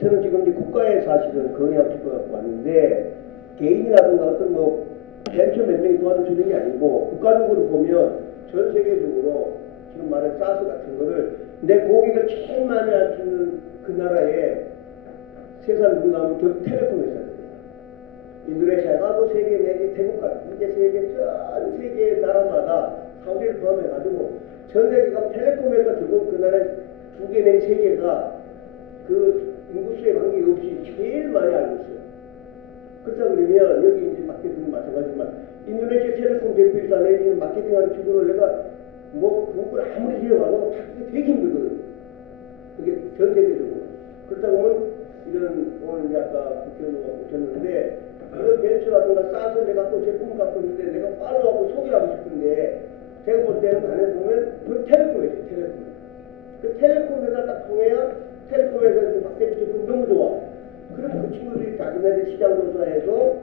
저는 지금 이제 국가에 사실은 건의하고 싶어서 왔는데 개인이라든가 어떤 뭐 벤처 몇 명이 도와주시는 게 아니고 국가적으로 보면 전 세계적으로 지금 말한 사스 같은 거를 내 고객을 제일 많이 알 수 있는 그 나라에 세상 누가 하면 결국 텔레콤 회사거든요. 인도네시아가도 세계 내지 태국 같은 이제 세계 전 세계 나라마다 사우디를 포함해 가지고 전 세계가 텔레콤 회사 결국 그 나라에 2개 내지 3개가 그 인구수에 관계없이 제일 많이 알고 있어요. 그렇다 그러면 여기 이제 마케팅은 마찬가지지만 인도네시아 텔레콤 대표이사 내지는 마케팅하는 직원을 내가 뭐 구글 아무리 지어봐도 찾기 되게 힘들거든요. 그게 전 세계적으로. 그렇다 보면 이런 오늘 이제 아까 국회의원 오셨는데 이런 벤처라든가 싸서 내가 또 제품 갖고 있는데 내가 팔로우하고 소개하고 싶은데 제가 볼 때는 안에 보면 그 텔레콤이죠. 텔레콤. 그 텔레콤 회사 딱 통해야 텔레콤 회사에서 박 대표 제품 너무 좋아. 그럼 그 친구들이 자기네들 시장 조사해서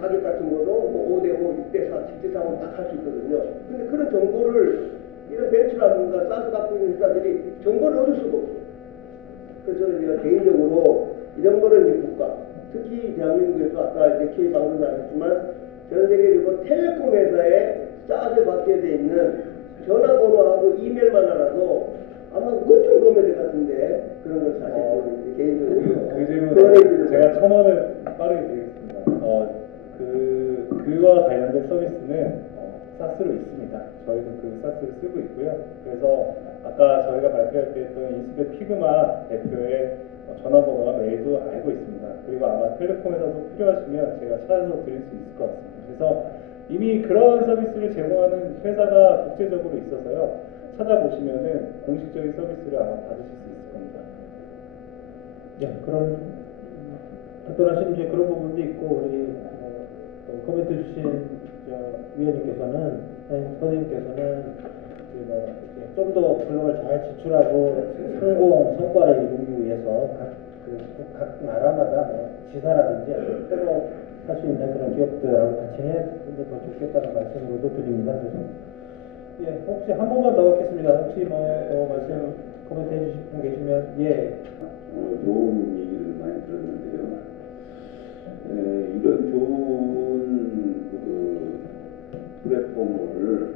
가격 같은 것도 뭐 5대5, 6대4, 7대4로 딱 할 수 있거든요. 근데 그런 정보를 이런 벤처라든가 사스 갖고 있는 회사들이 정보를 얻을 수가 없어요. 그래서 제가 개인적으로 이런 거를 이제 국가, 특히 대한민국에서 아까 이제 K방송도 하셨지만 전 세계적으로 텔레콤 회사에 사스 받게 돼 있는 전화번호하고 이메일만 알아도 아마 엄청 도움이 될 것 같은데 그런 걸 사실 저는 개인적으로 그 질문 제가 첨언을 빠르게 드리겠습니다. 그와 관련된 서비스는 사스로 있습니다. 저희도 그 사스를 쓰고 있고요. 그래서 아까 저희가 발표할 때 했던 인수대 피그마 대표의 전화번호와 메일도 알고 있습니다. 그리고 아마 텔레콤에서도 필요하시면 제가 찾아서 드릴 수 있을 것 같습니다. 그래서 이미 그런 서비스를 제공하는 회사가 국제적으로 있어서요. 찾아보시면은 공식적인 서비스를 아마 받으실 수 있을 겁니다. 네, 그런 답변하신 이제 그런 부분도 있고 우리 또 코멘트 주신 위원님께서는 선생님께서는 좀 더 글로벌 잘 진출하고 성과를 이루기 위해서 각 나라마다 뭐 지사라든지 새로 할 수 있는 그런 기업들하고 같이 해야 더 좋겠다는 말씀으로도 드립니다. 그래서 예, 혹시 한 번만 더 받겠습니다. 혹시 말씀 코멘트 해주실 분 계시면 예. 좋은 얘기를 많이 들었는데요. 이런 좋은 플랫폼을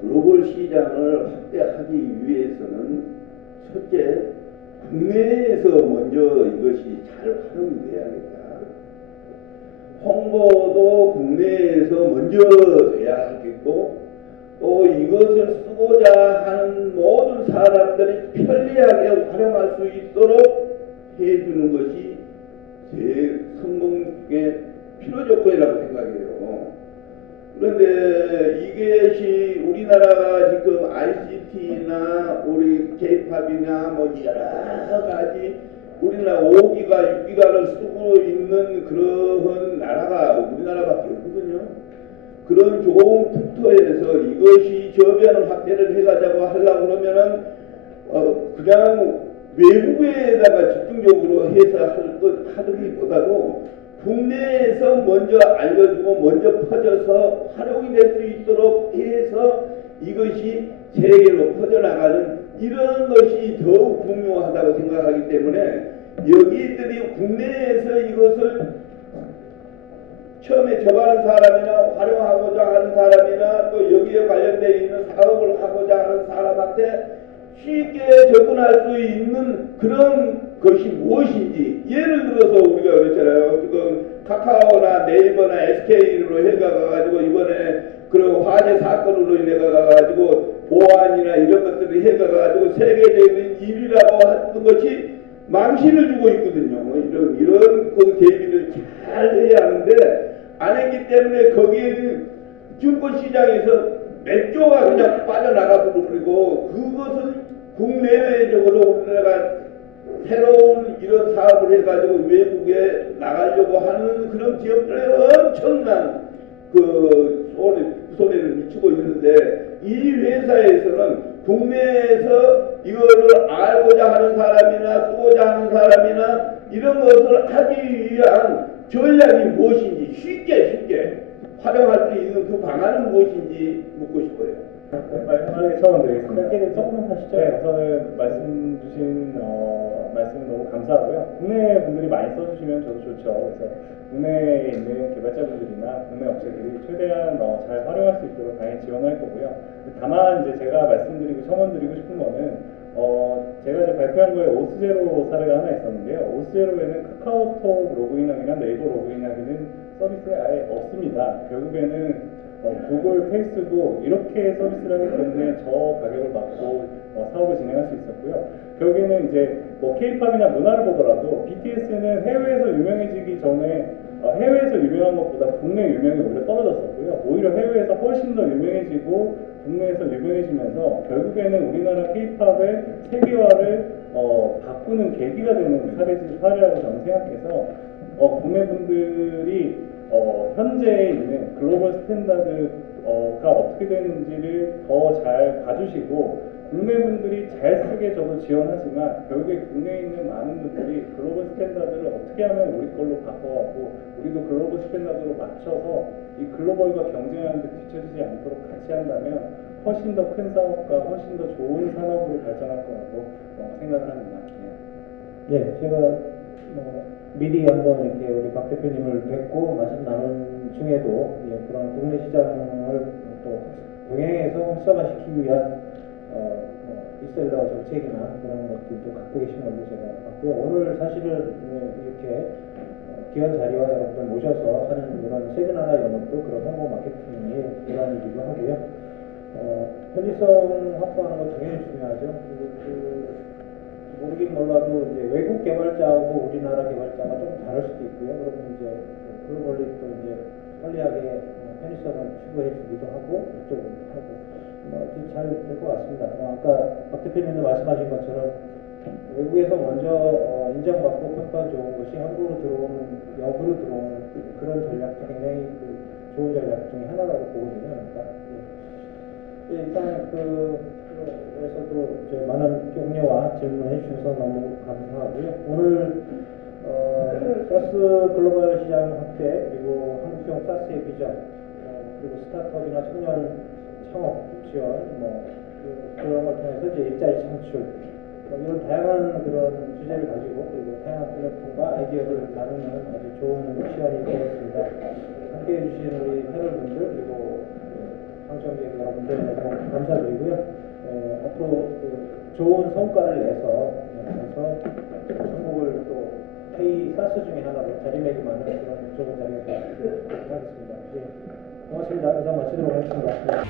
글로벌 시장을 확대하기 위해서는 첫째 국내에서 먼저 이것이 잘 활용이 돼야겠다. 홍보도 국내에서 먼저 돼야 하겠고 또 이것을 쓰고자 하는 모든 사람들이 편리하게 활용할 수 있도록 해주는 것이 제 성공의 필요 조건이라고 생각해요. 그런데 이것이 우리나라가 지금 ICT나 우리 K-팝이나 뭐 여러 가지 우리나라 5기가 6기가를 쓰고 있는 그런 나라가 우리나라밖에 없거든요. 그런 좋은 섹터에서 이것이 저변을 확대를 해가자고 하려고 그러면은 그냥 외국에다가 집중적으로 해서 하기보다도 국내에서 먼저 알려주고 먼저 퍼져서 활용이 될 수 있도록 해서 이것이 세계로 퍼져나가는 이런 것이 더욱 중요하다고 생각하기 때문에 여기들이 국내에서 이것을 처음에 접하는 사람이나 활용하고자 하는 사람이나 또 여기에 관련되어 있는 사업을 하고자 하는 사람한테 쉽게 접근할 수 있는 그런 것이 무엇인지 예를 들어서 우리가 그랬잖아요. 지금 카카오나 네이버나 SK로 해가지고 이번에 그런 화재 사건으로 인해 가지고 보안이 망신을 주고 있거든요. 이런 그 대비를 잘 해야 하는데 안 했기 때문에 거기에는 증권 시장에서 몇 조가 그냥 빠져나가 버리고 그것을 국내외적으로 우리나라가 새로운 이런 사업을 해가지고 외국에 나가려고 하는 그런 기업들의 엄청난 그 손해를 미치고 있는데 이 회사에서는 국내에서 이거를 알고자 하는 사람이나 쓰고자 하는 사람이나 이런 것을 하기 위한 전략이 무엇인지 쉽게 활용할 수 있는 그 방안은 무엇인지 묻고 싶어요. 말씀하기 처음 드리겠습니다. 짧게 조금만 하시죠. 네, 우선은 말씀 주신 말씀 너무 감사하고요. 국내 분들이 많이 써주시면 저도 좋죠. 그래서 국내에 있는 개발자분들이나 국내 업체들이 최대한 잘 활용할 수 있도록 당연히 지원할 거고요. 다만 이제 제가 말씀드리고 첨언드리고 싶은 거는 제가 이제 발표한 거에 오스제로 사례가 하나 있었는데요. 오스제로에는 카카오톡 로그인하기나 네이버 로그인하기는 서비스에 아예 없습니다. 결국에는 구글, 페이스북 이렇게 서비스를 하기 때문에 저 가격을 받고 사업을 진행할 수 있었고요. 결국에는 이제 K-팝이나 문화를 보더라도 BTS는 해외에서 유명해지기 전에 해외에서 유명한 것보다 국내 유명이 오히려 떨어졌었고요. 오히려 해외에서 훨씬 더 유명해지고 국내에서 유명해지면서 결국에는 우리나라 K-팝의 세계화를 바꾸는 계기가 되는 사례라고 저는 생각해서 국내 분들이 현재 있는 글로벌 스탠다드가 어떻게 되는지를 더 잘 봐주시고 국내 분들이 잘 쓰게 저도 지원하지만 결국에 국내에 있는 많은 분들이 글로벌 스탠다드를 어떻게 하면 우리 걸로 바꿔가고 우리도 글로벌 스탠다드로 맞춰서 이 글로벌과 경쟁하는 데 뒤처지지 않도록 같이 한다면 훨씬 더 큰 사업과 훨씬 더 좋은 산업으로 발전할 거라고 생각을 합니다. 예, 제가 미리 한번 이렇게 우리 박 대표님을 뵙고 말씀 나눈 중에도 그런 국내 시장을 또 병행해서 활성화시키기 위한 리셀러 정책이나 그런 것들도 갖고 계신 걸로 제가 봤고요. 오늘 사실은 이렇게 기관 자리와 여러분들 모셔서 하는 이런 세미나나 이런 것도 그런 홍보 마케팅의 일환이기도 하고요. 편의성 확보하는 건 당연히 중요하죠. 모르긴 몰라도 이제 외국 개발자하고 우리나라 개발자가 좀 다를 수도 있고요. 그러면 이제 글로벌리 또 이제 편리하게 편의성을 추구해 주기도 하고 이쪽으로 하고 잘 될 것 같습니다. 아까 박 대표님도 말씀하신 것처럼 외국에서 먼저 인정받고 평가 좋은 것이 한국으로 들어오는 역으로 들어오는 그런 전략도 굉장히 좋은 전략 중에 하나라고 보거든요. 그러니까 일단 그래서도 많은 격려와 질문해 주셔서 너무 감사하고요. 오늘 사스 글로벌 시장 확대 그리고 한국형 사스의 비전 그리고 스타트업이나 청년 창업 지원 그런 걸 통해서 이제 일자리 창출 이런 다양한 그런 주제를 가지고 그리고 다양한 플랫폼과 아이디어를 나누는 아주 좋은 시간이 되었습니다. 함께 해주신 우리 패널분들 그리고 방청객 여러분들 너무 감사드리고요. 앞으로 좋은 성과를 내서 한국을 또 K 사스 중에 하나로 자리매김하는 그런 좋은 자리가 되도록 하겠습니다. 고맙습니다. 이상 마치도록 하겠습니다.